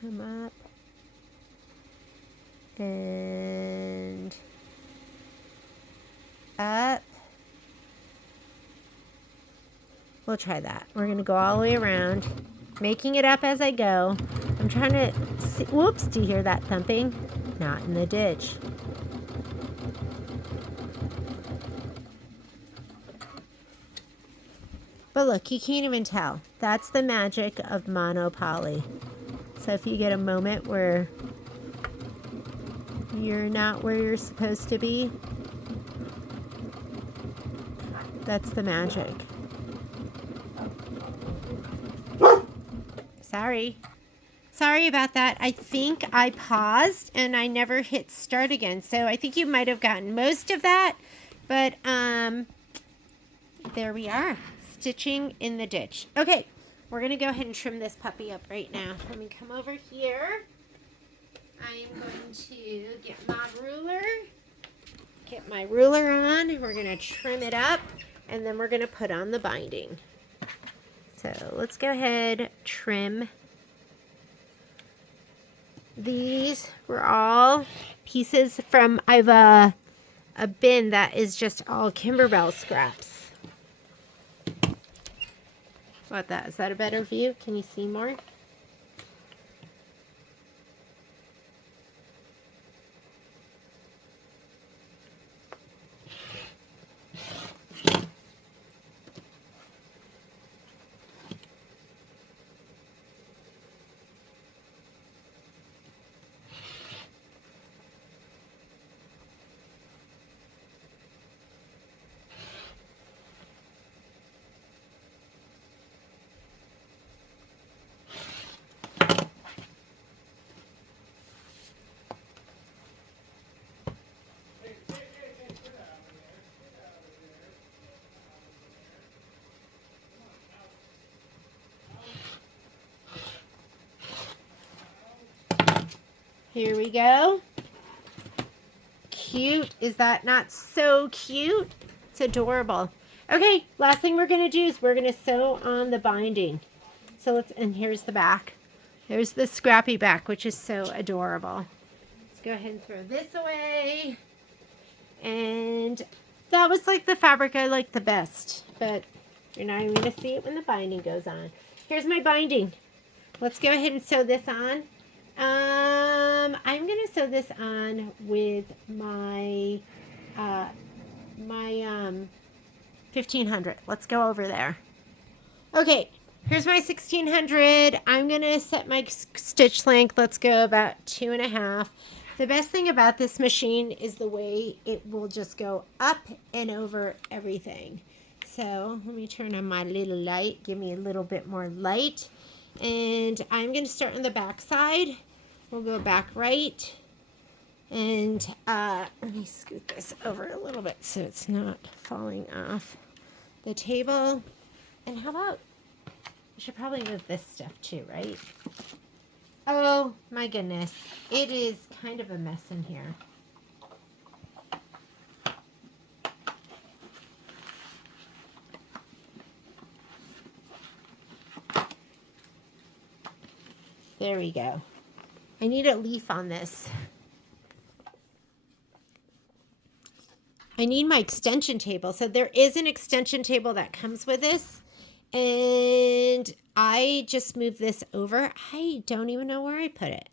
come up, and up. We'll try that. We're going to go all the way around, making it up as I go. I'm trying to see. Whoops, do you hear that thumping? Not in the ditch. But look, you can't even tell. That's the magic of monopoly. So if you get a moment where you're not where you're supposed to be, that's the magic. Sorry about that. I think I paused and I never hit start again. So I think you might have gotten most of that. But there we are, stitching in the ditch. Okay, we're gonna go ahead and trim this puppy up right now. Let me come over here. I am going to get my ruler on, and we're gonna trim it up, and then we're gonna put on the binding. So let's go ahead, trim. These were all pieces from, I have a bin that is just all Kimberbell scraps. Is that a better view? Can you see more? Here we go. Cute. Is that not so cute? It's adorable. Okay, last thing we're going to do is we're going to sew on the binding. So and here's the back. There's the scrappy back, which is so adorable. Let's go ahead and throw this away. And that was like the fabric I like the best, but you're not even going to see it when the binding goes on. Here's my binding. Let's go ahead and sew this on. I'm going to sew this on with my 1500. Let's go over there. Okay, here's my 1600. I'm going to set my stitch length. Let's go about 2.5. The best thing about this machine is the way it will just go up and over everything. So let me turn on my little light, give me a little bit more light. And I'm going to start on the back side. We'll go back right. And let me scoot this over a little bit so it's not falling off the table. And how about, I should probably move this stuff too, right? Oh my goodness. It is kind of a mess in here. There we go. I need a leaf on this. I need my extension table. So there is an extension table that comes with this. And I just moved this over. I don't even know where I put it.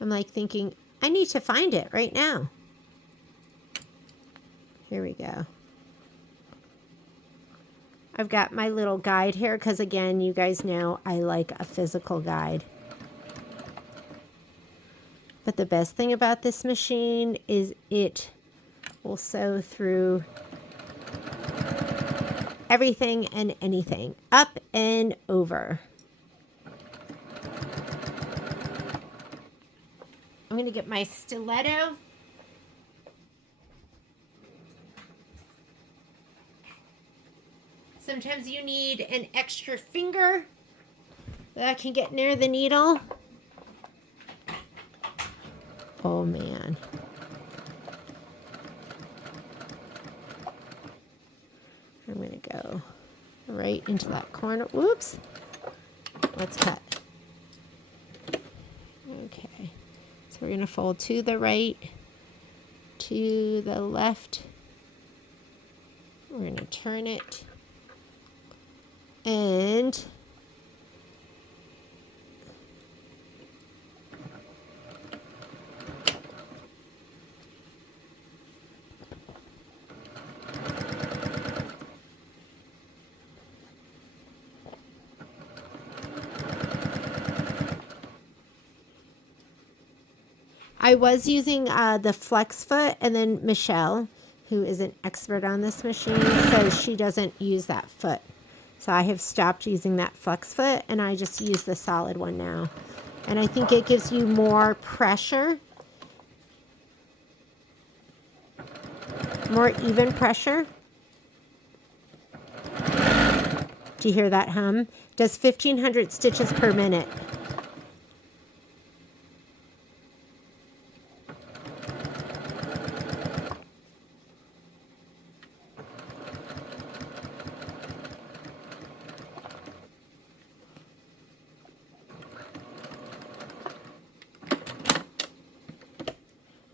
I'm like thinking, I need to find it right now. Here we go. I've got my little guide here because, again, you guys know I like a physical guide. But the best thing about this machine is it will sew through everything and anything, up and over. I'm going to get my stiletto. Sometimes you need an extra finger that can get near the needle. Oh man. I'm going to go right into that corner. Whoops. Let's cut. Okay. So we're going to fold to the right, to the left. We're going to turn it. And I was using the flex foot, and then Michelle, who is an expert on this machine, says she doesn't use that foot. So I have stopped using that flex foot, and I just use the solid one now. And I think it gives you more pressure. more even pressure. Do you hear that hum? Does 1,500 stitches per minute.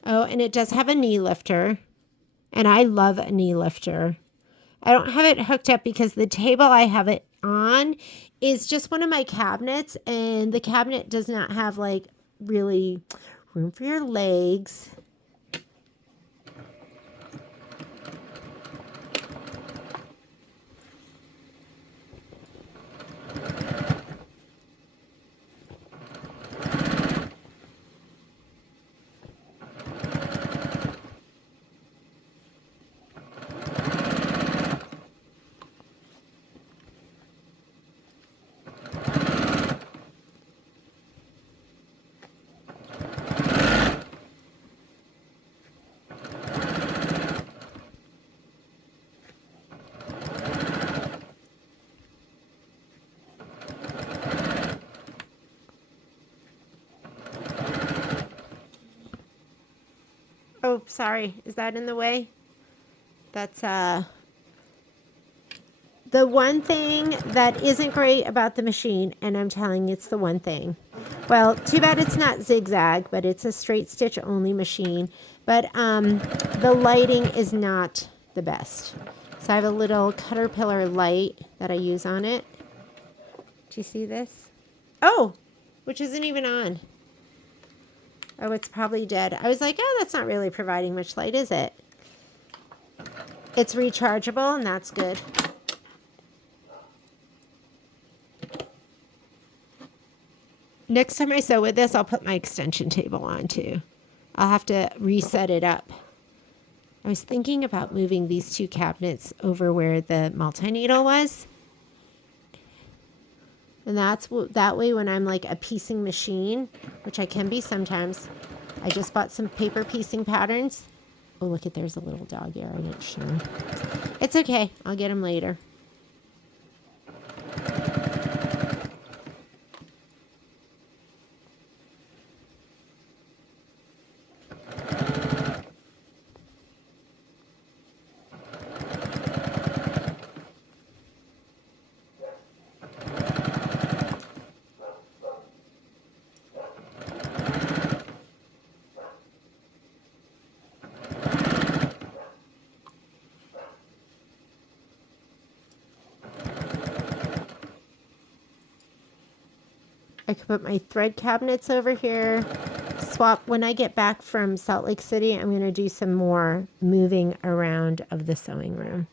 Oh, and it does have a knee lifter, and I love a knee lifter. I don't have it hooked up because the table I have it on is just one of my cabinets, and the cabinet does not have like really room for your legs. Oh, sorry. Is that in the way? That's the one thing that isn't great about the machine, and I'm telling you, it's the one thing. Well, too bad it's not zigzag, but it's a straight stitch only machine. But the lighting is not the best. So I have a little Caterpillar light that I use on it. Do you see this? Oh, which isn't even on. Oh, it's probably dead. I was like, oh, that's not really providing much light, is it? It's rechargeable, and that's good. Next time I sew with this, I'll put my extension table on too. I'll have to reset it up. I was thinking about moving these two cabinets over where the multi-needle was. And that way when I'm like a piecing machine, which I can be sometimes, I just bought some paper piecing patterns. Oh, look at, there's a little dog here. I didn't show him. It's okay. I'll get him later. I could put my thread cabinets over here. Swap. When I get back from Salt Lake City, I'm going to do some more moving around of the sewing room.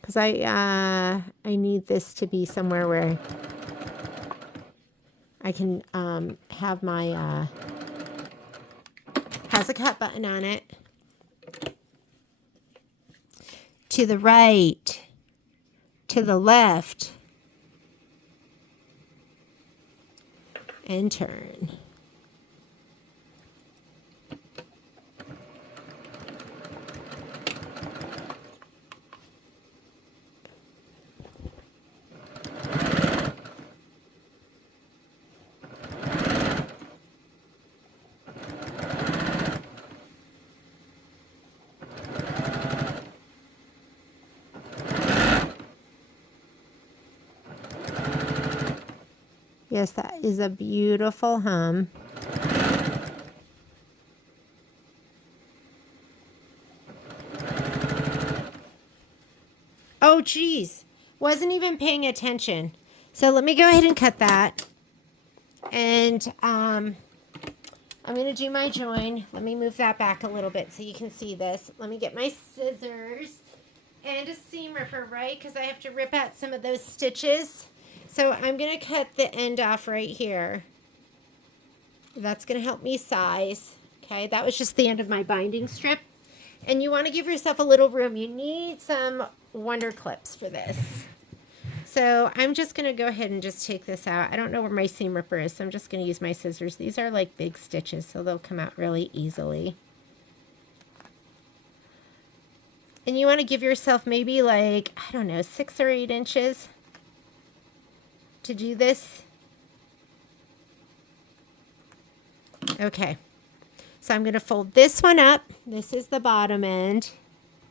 Because I need this to be somewhere where I can have my, has a cut button on it. To the right, to the left, and turn. Yes, that is a beautiful hum. Oh, geez. Wasn't even paying attention. So let me go ahead and cut that. And I'm going to do my join. Let me move that back a little bit so you can see this. Let me get my scissors and a seam ripper, right? Because I have to rip out some of those stitches. So I'm going to cut the end off right here. That's going to help me size. Okay, that was just the end of my binding strip. And you want to give yourself a little room. You need some wonder clips for this. So I'm just going to go ahead and just take this out. I don't know where my seam ripper is, so I'm just going to use my scissors. These are like big stitches, so they'll come out really easily. And you want to give yourself maybe like, I don't know, 6 or 8 inches to do this. Okay. So I'm going to fold this one up. This is the bottom end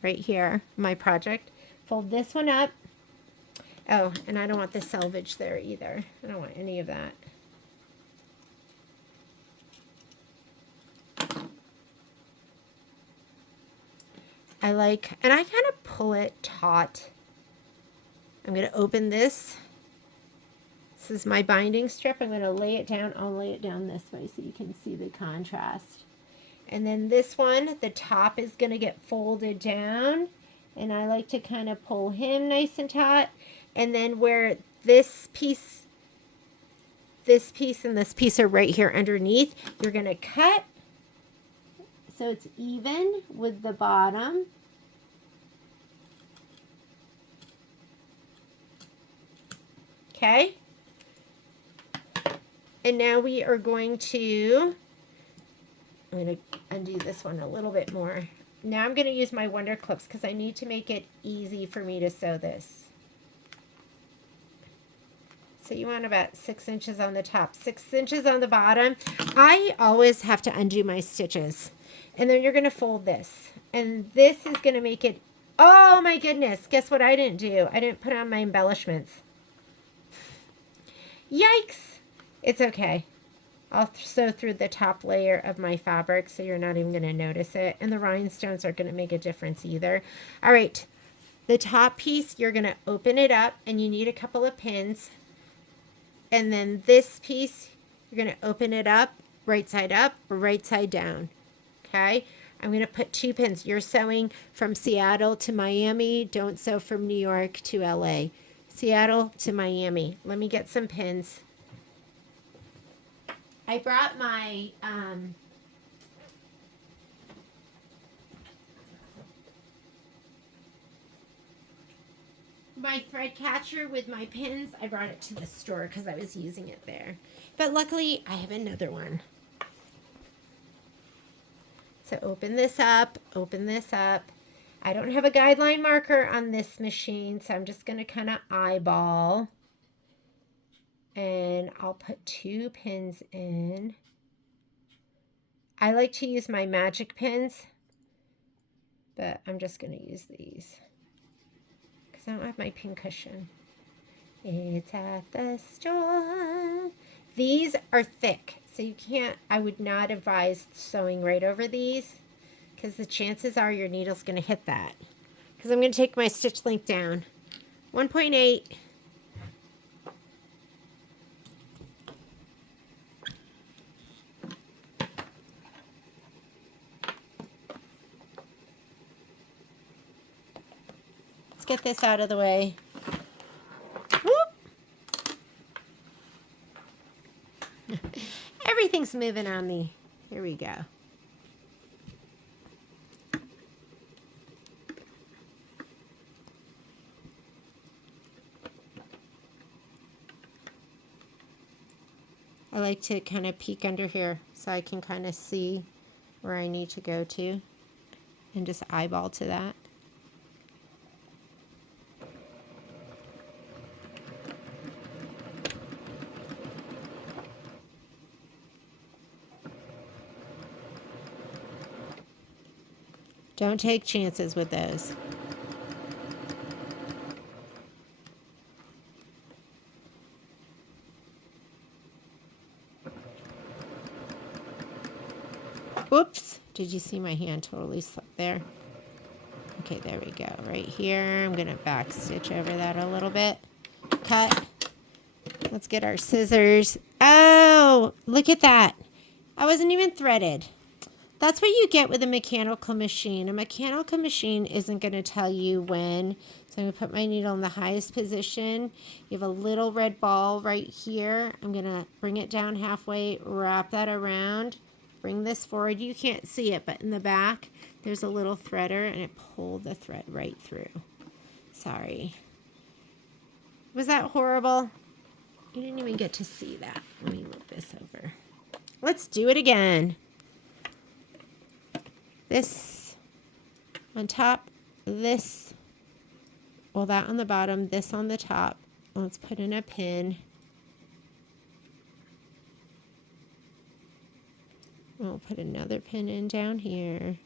right here, my project. Fold this one up. Oh, and I don't want the selvage there either. I don't want any of that. I like, and I kind of pull it taut. I'm going to open this. This is my binding strip. I'm going to lay it down. I'll lay it down this way so you can see the contrast. And then this one, the top is going to get folded down. And I like to kind of pull him nice and taut. And then where this piece and this piece are right here underneath, you're going to cut so it's even with the bottom. Okay. And now we are going to, I'm going to undo this one a little bit more. Now I'm going to use my Wonder Clips because I need to make it easy for me to sew this. So you want about 6 inches on the top, 6 inches on the bottom. I always have to undo my stitches. And then you're going to fold this. And this is going to make it, oh my goodness, guess what I didn't do? I didn't put on my embellishments. Yikes. It's okay. I'll sew through the top layer of my fabric so you're not even going to notice it. And the rhinestones aren't going to make a difference either. All right. The top piece, you're going to open it up and you need a couple of pins. And then this piece, you're going to open it up or right side down. Okay. I'm going to put 2 pins. You're sewing from Seattle to Miami. Don't sew from New York to LA. Seattle to Miami. Let me get some pins. I brought my my thread catcher with my pins. I brought it to the store because I was using it there. But luckily, I have another one. So open this up, open this up. I don't have a guideline marker on this machine, so I'm just going to kind of eyeball. And I'll put 2 pins in. I like to use my magic pins, but I'm just going to use these because I don't have my pin cushion. It's at the store. These are thick, so you can't, I would not advise sewing right over these because the chances are your needle's going to hit that. Because I'm going to take my stitch length down. 1.8. Let's get this out of the way. Everything's moving on me. Here we go. I like to kind of peek under here so I can kind of see where I need to go to and just eyeball to that. Don't take chances with those. Whoops. Did you see my hand totally slip there? Okay, there we go. Right here. I'm going to back stitch over that a little bit. Cut. Let's get our scissors. Oh, look at that. I wasn't even threaded. That's what you get with a mechanical machine. A mechanical machine isn't going to tell you when. So I'm going to put my needle in the highest position. You have a little red ball right here. I'm going to bring it down halfway, wrap that around, bring this forward. You can't see it, but in the back, there's a little threader, and it pulled the thread right through. Sorry. Was that horrible? You didn't even get to see that. Let me move this over. Let's do it again. This on top, this, well, that on the bottom, this on the top. Let's put in a pin. We'll put another pin in down here.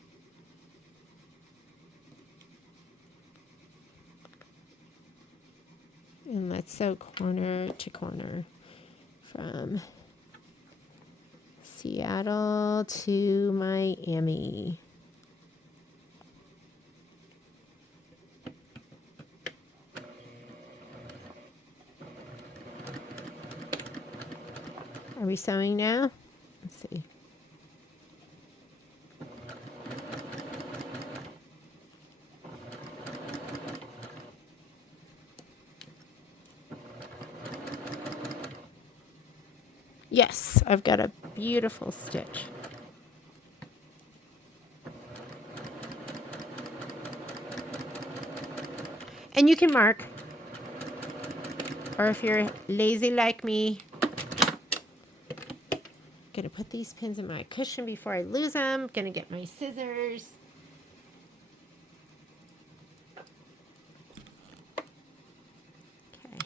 And let's sew corner to corner from Seattle to Miami. Are we sewing now? Let's see. Yes, I've got a beautiful stitch. And you can mark, or if you're lazy like me, gonna put these pins in my cushion before I lose them. Gonna get my scissors. Okay.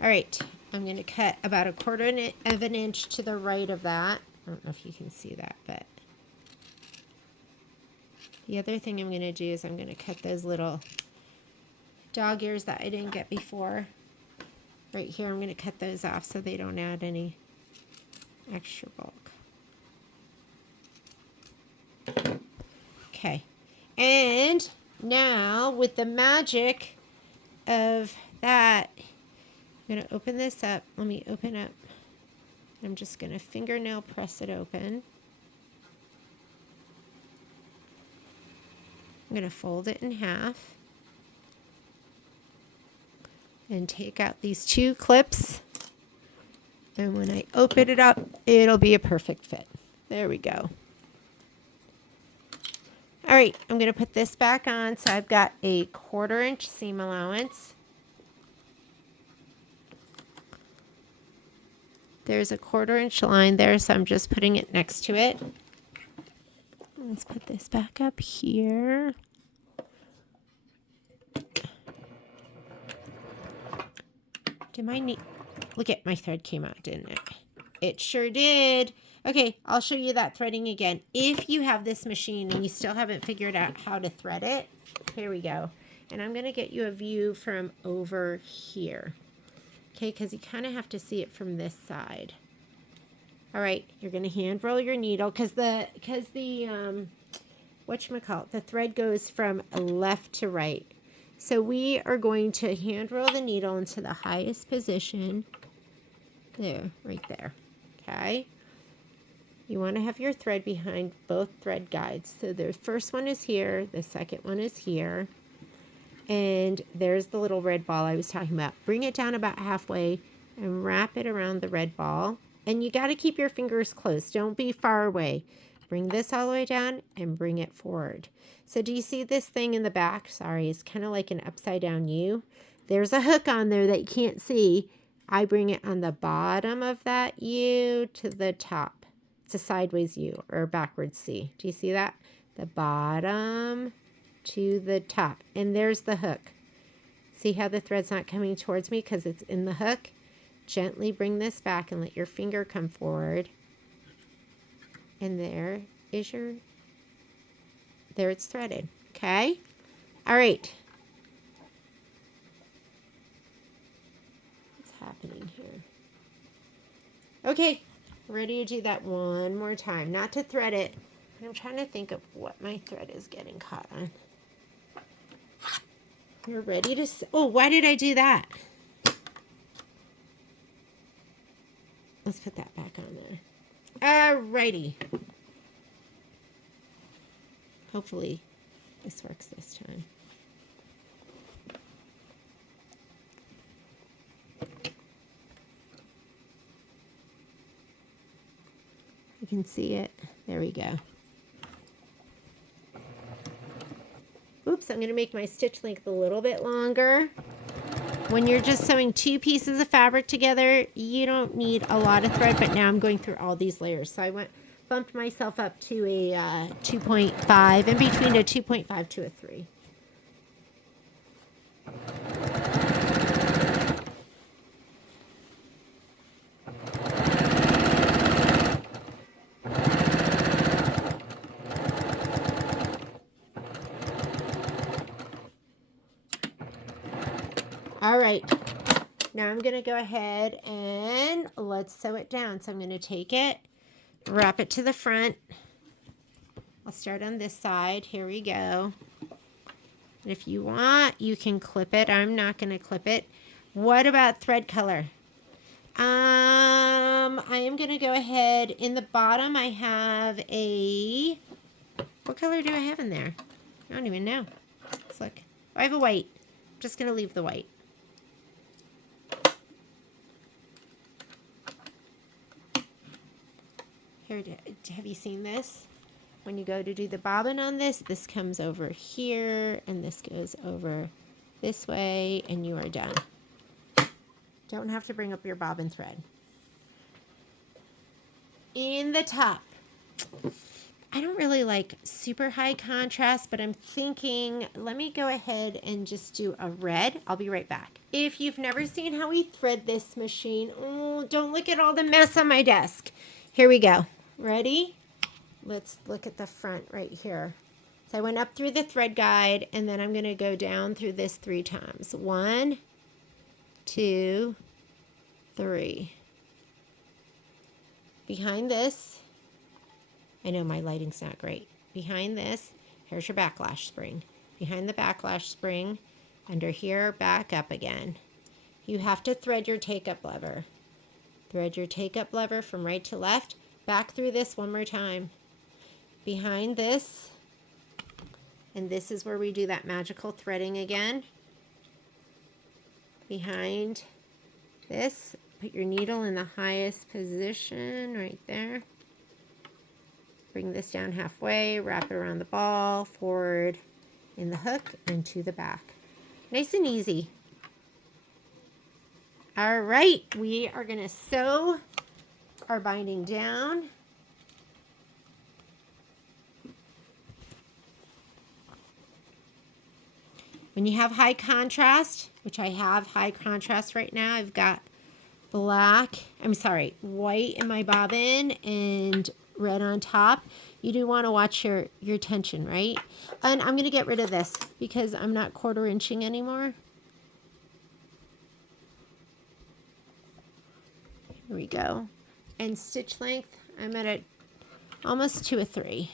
All right, I'm gonna cut about 1/4 of an inch to the right of that. I don't know if you can see that, but the other thing I'm gonna do is I'm gonna cut those little dog ears that I didn't get before. Right here, I'm going to cut those off so they don't add any extra bulk. Okay, and now with the magic of that, I'm going to open this up. Let me open up. I'm just going to fingernail press it open. I'm going to fold it in half. And take out these 2 clips. And when I open it up, it'll be a perfect fit. There we go. All right, I'm going to put this back on. So I've got a 1/4 inch seam allowance. There's a 1/4 inch line there, so I'm just putting it next to it. Let's put this back up here. Look at my thread came out, didn't it? It sure did. Okay, I'll show you that threading again. If you have this machine and you still haven't figured out how to thread it, here we go. And I'm going to get you a view from over here. Okay, because you kind of have to see it from this side. All right, you're going to hand roll your needle because the thread goes from left to right. So we are going to hand roll the needle into the highest position. There, right there. Okay. You want to have your thread behind both thread guides. So the first one is here, the second one is here. And there's the little red ball I was talking about. Bring it down about halfway and wrap it around the red ball. And you got to keep your fingers close. Don't be far away. Bring this all the way down and bring it forward. So do you see this thing in the back? Sorry, it's kind of like an upside down U. There's a hook on there that you can't see. I bring it on the bottom of that U to the top. It's a sideways U or a backwards C. Do you see that? The bottom to the top. And there's the hook. See how the thread's not coming towards me because it's in the hook? Gently bring this back and let your finger come forward. And there it's threaded. Okay? All right. What's happening here? Okay, ready to do that one more time. Not to thread it. I'm trying to think of what my thread is getting caught on. We're ready to... Oh, why did I do that? Let's put that back on there. Alrighty. Hopefully this works this time. You can see it. There we go. Oops, I'm going to make my stitch length a little bit longer. When you're just sewing 2 pieces of fabric together, you don't need a lot of thread, but now I'm going through all these layers. So I went bumped myself up to a 2.5, in between a 2.5 to a 3. All right, now I'm going to go ahead and let's sew it down. So I'm going to take it, wrap it to the front. I'll start on this side. Here we go. And if you want, you can clip it. I'm not going to clip it. What about thread color? I am going to go ahead. In the bottom, I have a... What color do I have in there? I don't even know. Let's look. I have a white. I'm just going to leave the white. Here, have you seen this? When you go to do the bobbin on this, this comes over here, and this goes over this way, and you are done. Don't have to bring up your bobbin thread. In the top, I don't really like super high contrast, but I'm thinking, let me go ahead and just do a red. I'll be right back. If you've never seen how we thread this machine, oh, don't look at all the mess on my desk. Here we go. Ready? Let's look at the front right here. So I went up through the thread guide, and then I'm going to go down through this 3 times. 1, 2, 3. Behind this, I know my lighting's not great. Behind this, here's your backlash spring. Behind the backlash spring, under here, back up again. You have to thread your take-up lever. Thread your take-up lever from right to left. Back through this one more time. Behind this, and this is where we do that magical threading again. Behind this, put your needle in the highest position right there. Bring this down halfway, wrap it around the ball, forward in the hook, and to the back. Nice and easy. All right, we are going to sew our binding down. When you have high contrast, which I have high contrast right now, I've got white in my bobbin and red on top. You do want to watch your tension, right? And I'm going to get rid of this because I'm not 1/4 inching anymore. Here we go. And stitch length, I'm at almost to a 3.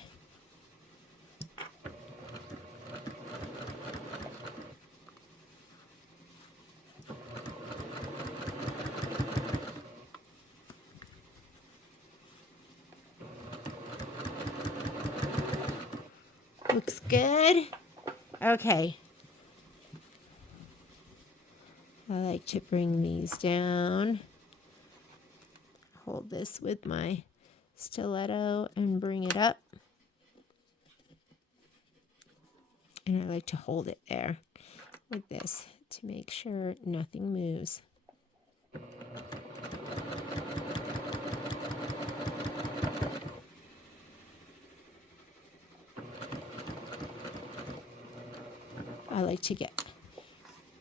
Looks good. Okay. I like to bring these down. Hold this with my stiletto and bring it up. And I like to hold it there with this to make sure nothing moves. I like to get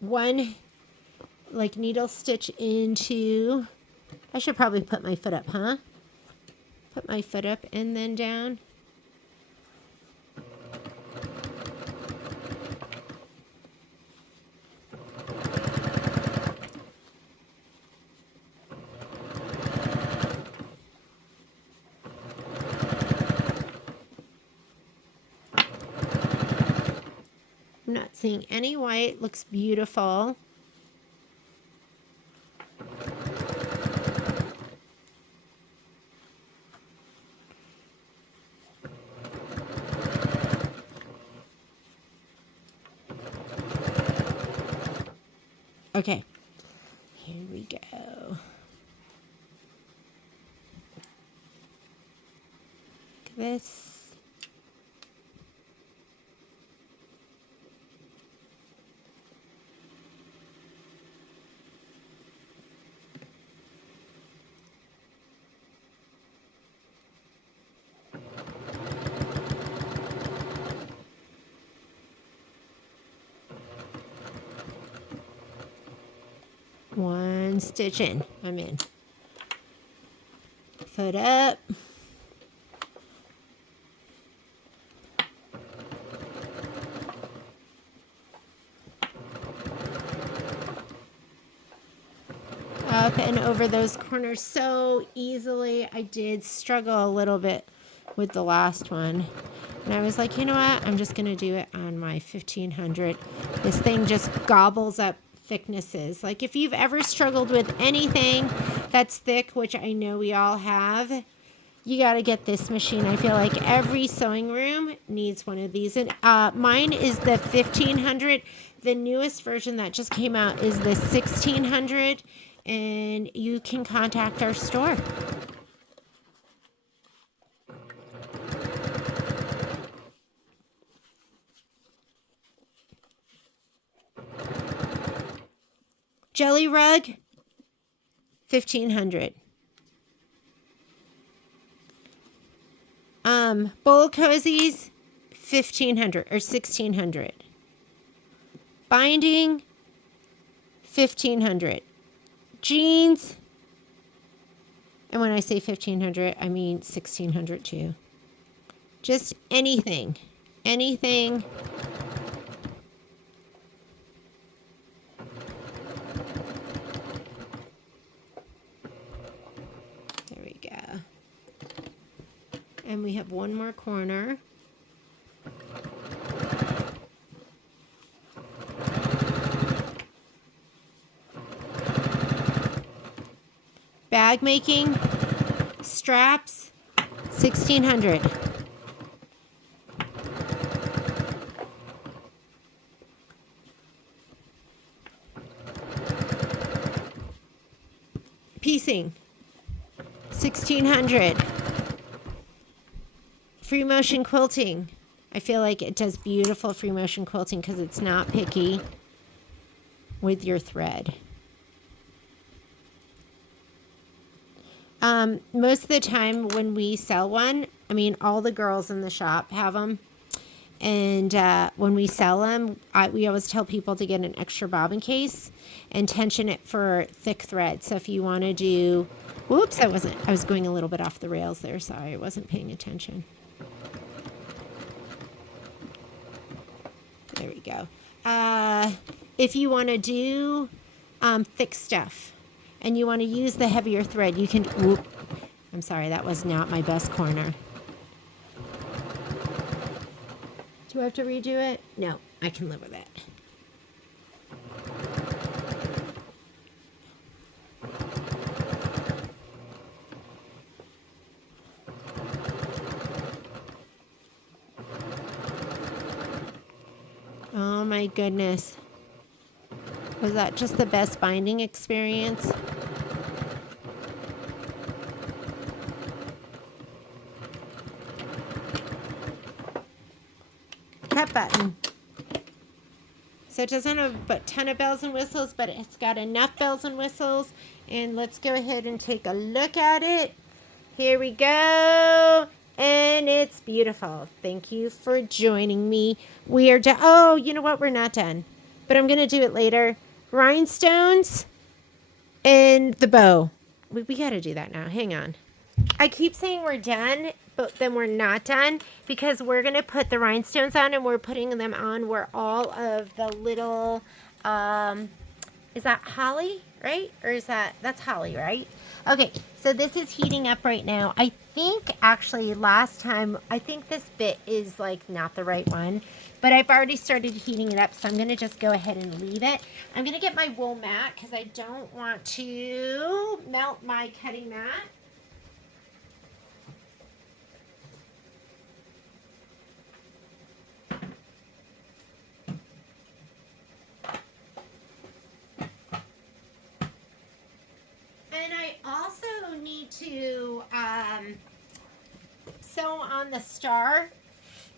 one needle stitch into, I should probably put my foot up, huh? Put my foot up and then down. I'm not seeing any white. Looks beautiful. Okay, here we go. Look at this. one stitch in. I'm in. Foot up. Up and over those corners so easily. I did struggle a little bit with the last one. And I was like, you know what? I'm just going to do it on my 1500. This thing just gobbles up thicknesses. Like if you've ever struggled with anything that's thick, which I know we all have, you got to get this machine. I feel like every sewing room needs one of these. And mine is the 1500. The newest version that just came out is the 1600. And you can contact our store. Jelly rug, 1500. Bowl cozies, 1500 or 1600. Binding, 1500. Jeans, and when I say 1500, I mean 1600 too. Just anything. Anything. There we go. And we have one more corner. Bag making, straps, 1600. Piecing, 1600. Free motion quilting. I feel like it does beautiful free motion quilting because it's not picky with your thread. Most of the time when we sell one, I mean, all the girls in the shop have them. And when we sell them, we always tell people to get an extra bobbin case and tension it for thick thread. So if you want to do, whoops, I was going a little bit off the rails there. Sorry, I wasn't paying attention. There we go. If you want to do thick stuff, and you want to use the heavier thread, you can, whoop, I'm sorry, that was not my best corner. Do I have to redo it? No, I can live with it. Oh my goodness. Was that just the best binding experience? Cut button. So it doesn't have a ton of bells and whistles, but it's got enough bells and whistles. And let's go ahead and take a look at it. Here we go. And it's beautiful. Thank you for joining me. We are done. Oh, you know what? We're not done. But I'm going to do it later. Rhinestones and the bow. We got to do that now. Hang on. I keep saying we're done, but then we're not done because we're going to put the rhinestones on, and we're putting them on where all of the little, is that holly, right? Or is that's holly, right? Okay, so this is heating up right now. I think actually last time, I think this bit is like not the right one, but I've already started heating it up, so I'm going to just go ahead and leave it. I'm going to get my wool mat because I don't want to melt my cutting mat. And I also need to sew on the star.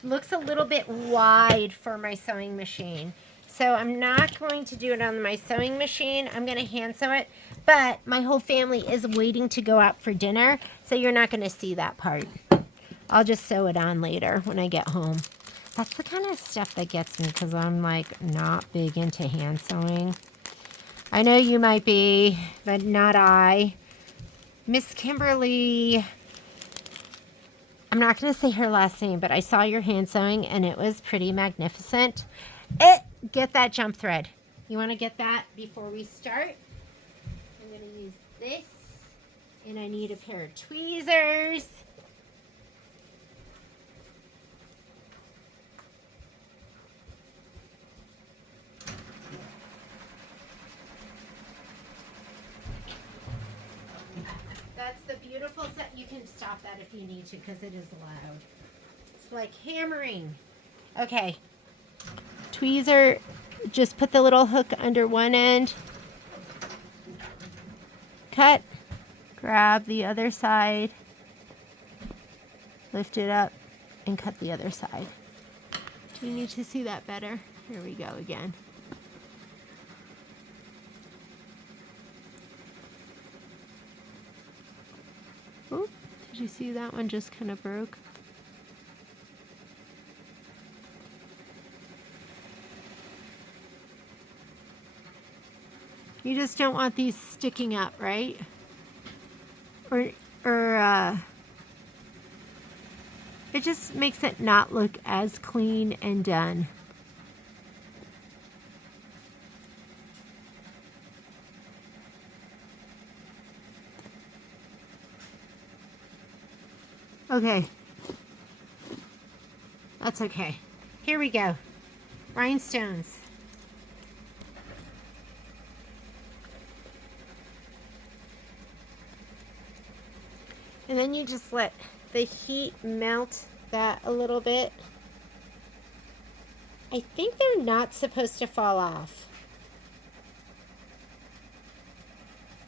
Looks a little bit wide for my sewing machine. So I'm not going to do it on my sewing machine. I'm going to hand sew it. But my whole family is waiting to go out for dinner, so you're not going to see that part. I'll just sew it on later when I get home. That's the kind of stuff that gets me because I'm like not big into hand sewing. I know you might be, but not I. Miss Kimberly, I'm not going to say her last name, but I saw your hand sewing and it was pretty magnificent. Get that jump thread. You want to get that before we start? I'm going to use this, and I need a pair of tweezers. That's the beautiful set. You can stop that if you need to because it is loud. It's like hammering. Okay. Tweezer, just put the little hook under one end. Cut. Grab the other side. Lift it up and cut the other side. Do you need to see that better? Here we go again. Oop, did you see that one just kind of broke? You just don't want these sticking up, right? Or it just makes it not look as clean and done. Okay. That's okay. Here we go. Rhinestones. And then you just let the heat melt that a little bit. I think they're not supposed to fall off.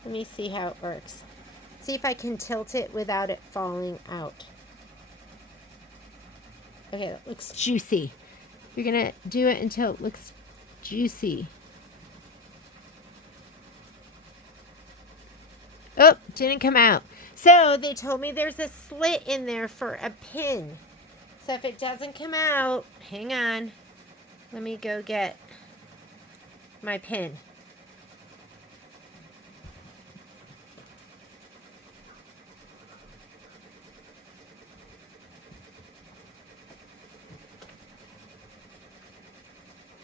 Let me see how it works. See if I can tilt it without it falling out. Okay, that looks juicy. You're gonna do it until it looks juicy. Oh, didn't come out. So they told me there's a slit in there for a pin. So if it doesn't come out, hang on. Let me go get my pin.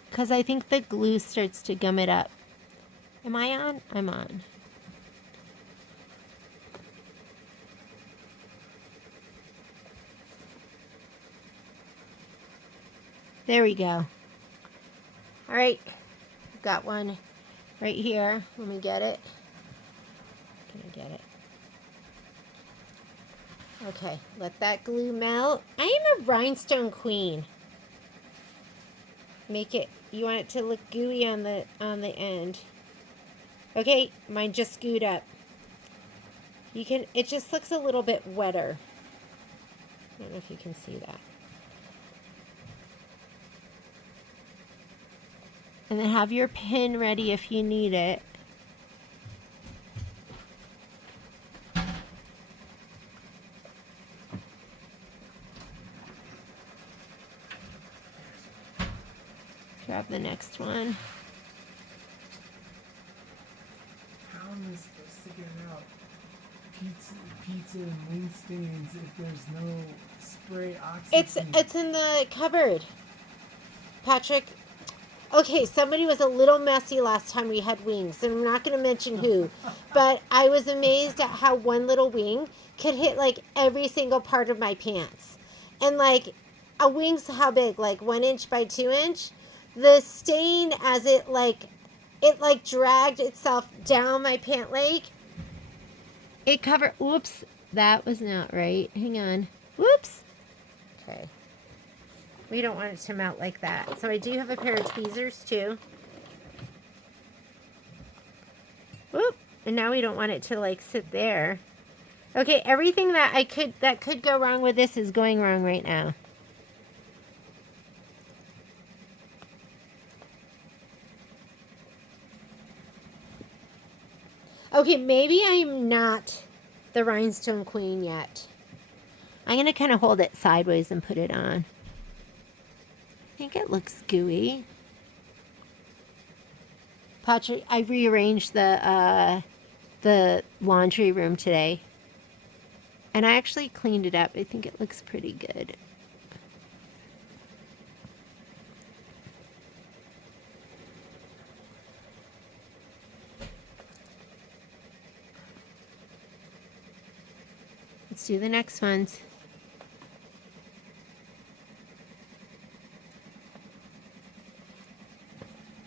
Because I think the glue starts to gum it up. Am I on? I'm on. There we go. All right, got one right here. Let me get it. Can I get it? Okay, let that glue melt. I am a rhinestone queen. Make it, you want it to look gooey on the end. Okay, mine just scoot up. You can, it just looks a little bit wetter. I don't know if you can see that. And then have your pin ready if you need it. Grab the next one. How am I supposed to get out pizza and wing stains if there's no spray oxygen? It's in the cupboard, Patrick. Okay, somebody was a little messy last time we had wings, and I'm not going to mention who, but I was amazed at how one little wing could hit like every single part of my pants. And like a wing's how big? Like 1 inch by 2 inch? The stain as it dragged itself down my pant leg. It covered, whoops, that was not right. Hang on. Whoops. Okay. We don't want it to melt like that. So I do have a pair of tweezers too. Whoop. And now we don't want it to like sit there. Okay, everything that could go wrong with this is going wrong right now. Okay, maybe I'm not the rhinestone queen yet. I'm going to kind of hold it sideways and put it on. I think it looks gooey. Patrick, I rearranged the laundry room today. And I actually cleaned it up. I think it looks pretty good. Let's do the next ones.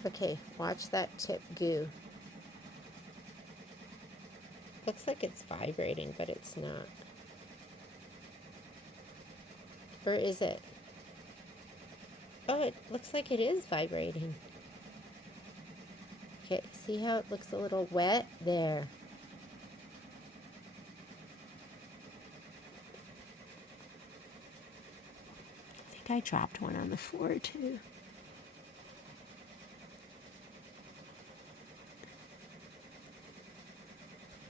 Okay, watch that tip goo. Looks like it's vibrating, but it's not. Or is it? Oh, it looks like it is vibrating. Okay, see how it looks a little wet? There. I think I dropped one on the floor too.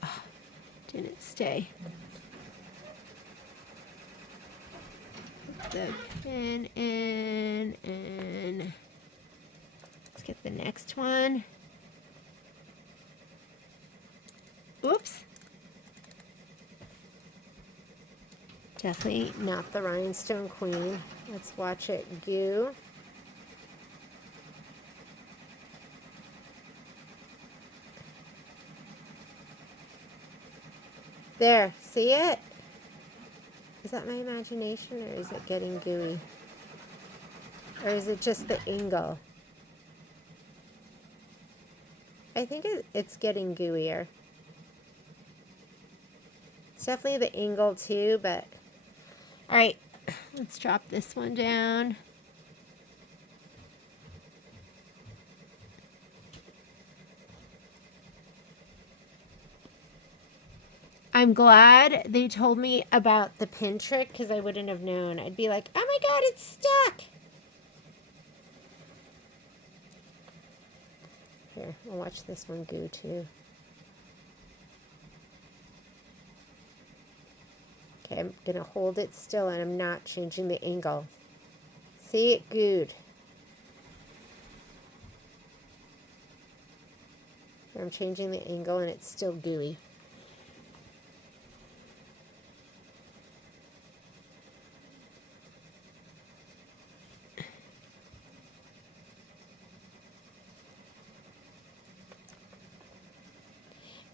Oh, didn't stay. Put the pin in and let's get the next one. Oops. Definitely not the Rhinestone Queen. Let's watch it goo. There, see it? Is that my imagination or is it getting gooey? Or is it just the angle? I think it's getting gooier. It's definitely the angle too, but... Alright, let's drop this one down. I'm glad they told me about the pin trick because I wouldn't have known. I'd be like, oh my god, it's stuck! Here, I'll watch this one goo too. Okay, I'm going to hold it still and I'm not changing the angle. See, it gooed. I'm changing the angle and it's still gooey.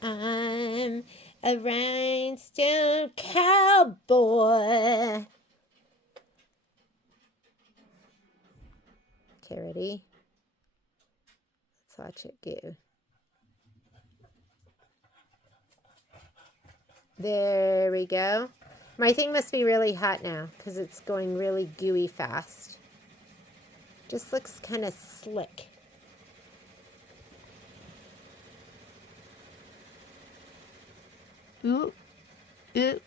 I'm a rhinestone cowboy. Okay, ready? Let's watch it go. There we go. My thing must be really hot now because it's going really gooey fast. Just looks kind of slick. Ooh, ooh.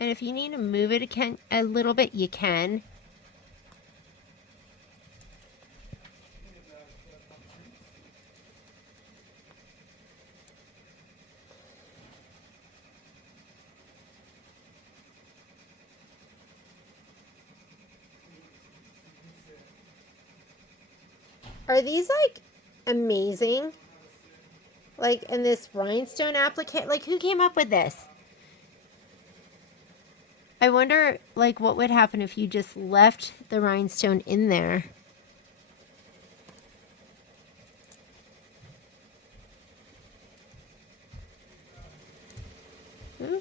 And if you need to move it a little bit, you can. Are these like amazing? Like in this rhinestone applicator, like who came up with this? I wonder like what would happen if you just left the rhinestone in there. Hmm?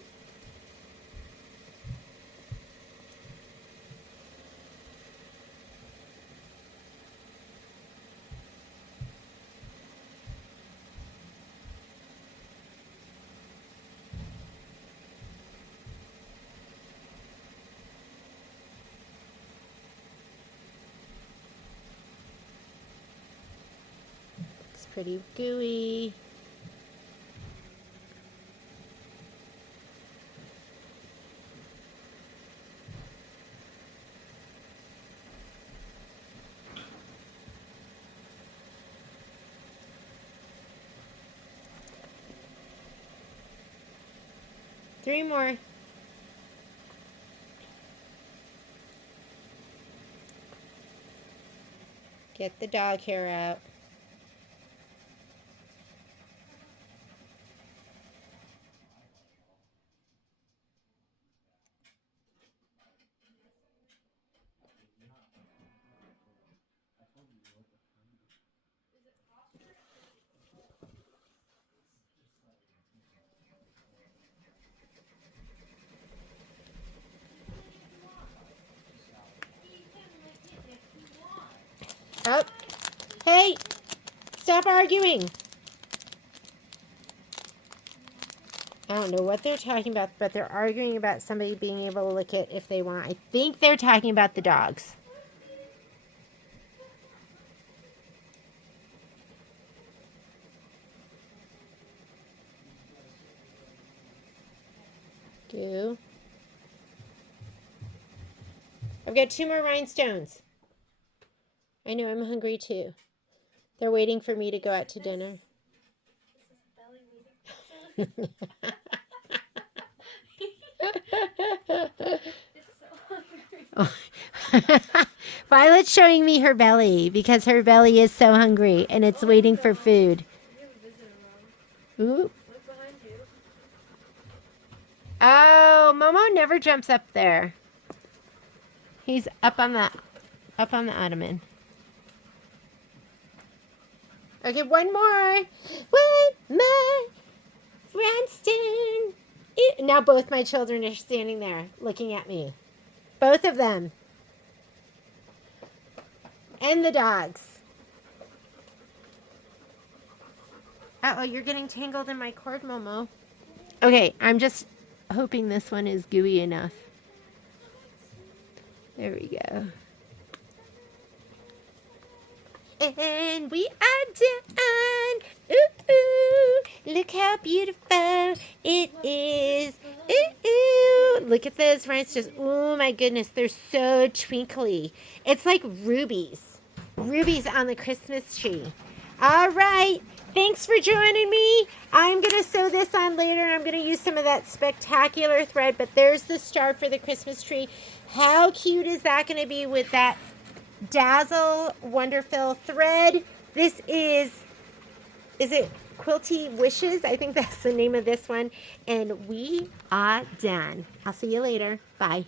Looks pretty gooey. Three more. Get the dog hair out. Oh, hey, stop arguing. I don't know what they're talking about, but they're arguing about somebody being able to lick it if they want. I think they're talking about the dogs. Goo. I've got 2 more rhinestones. I know, I'm hungry too. They're waiting for me to go out to dinner. Violet's showing me her belly because her belly is so hungry and it's waiting for food. Ooh. Oh, Momo never jumps up there. He's up on the ottoman. Okay, one more. One more. Rhinestone. Now both my children are standing there looking at me. Both of them. And the dogs. Uh-oh, you're getting tangled in my cord, Momo. Okay, I'm just hoping this one is gooey enough. There we go. And we are done. Ooh, ooh. Look how beautiful it is. Ooh, ooh. Look at those rhinestones. Oh my goodness, they're so twinkly. It's like rubies. Rubies on the Christmas tree. All right. Thanks for joining me. I'm going to sew this on later, and I'm going to use some of that spectacular thread, but there's the star for the Christmas tree. How cute is that going to be with that Dazzle Wonderful thread? This is it Quilty Wishes? I think that's the name of this one. And we are done. I'll see you later. Bye.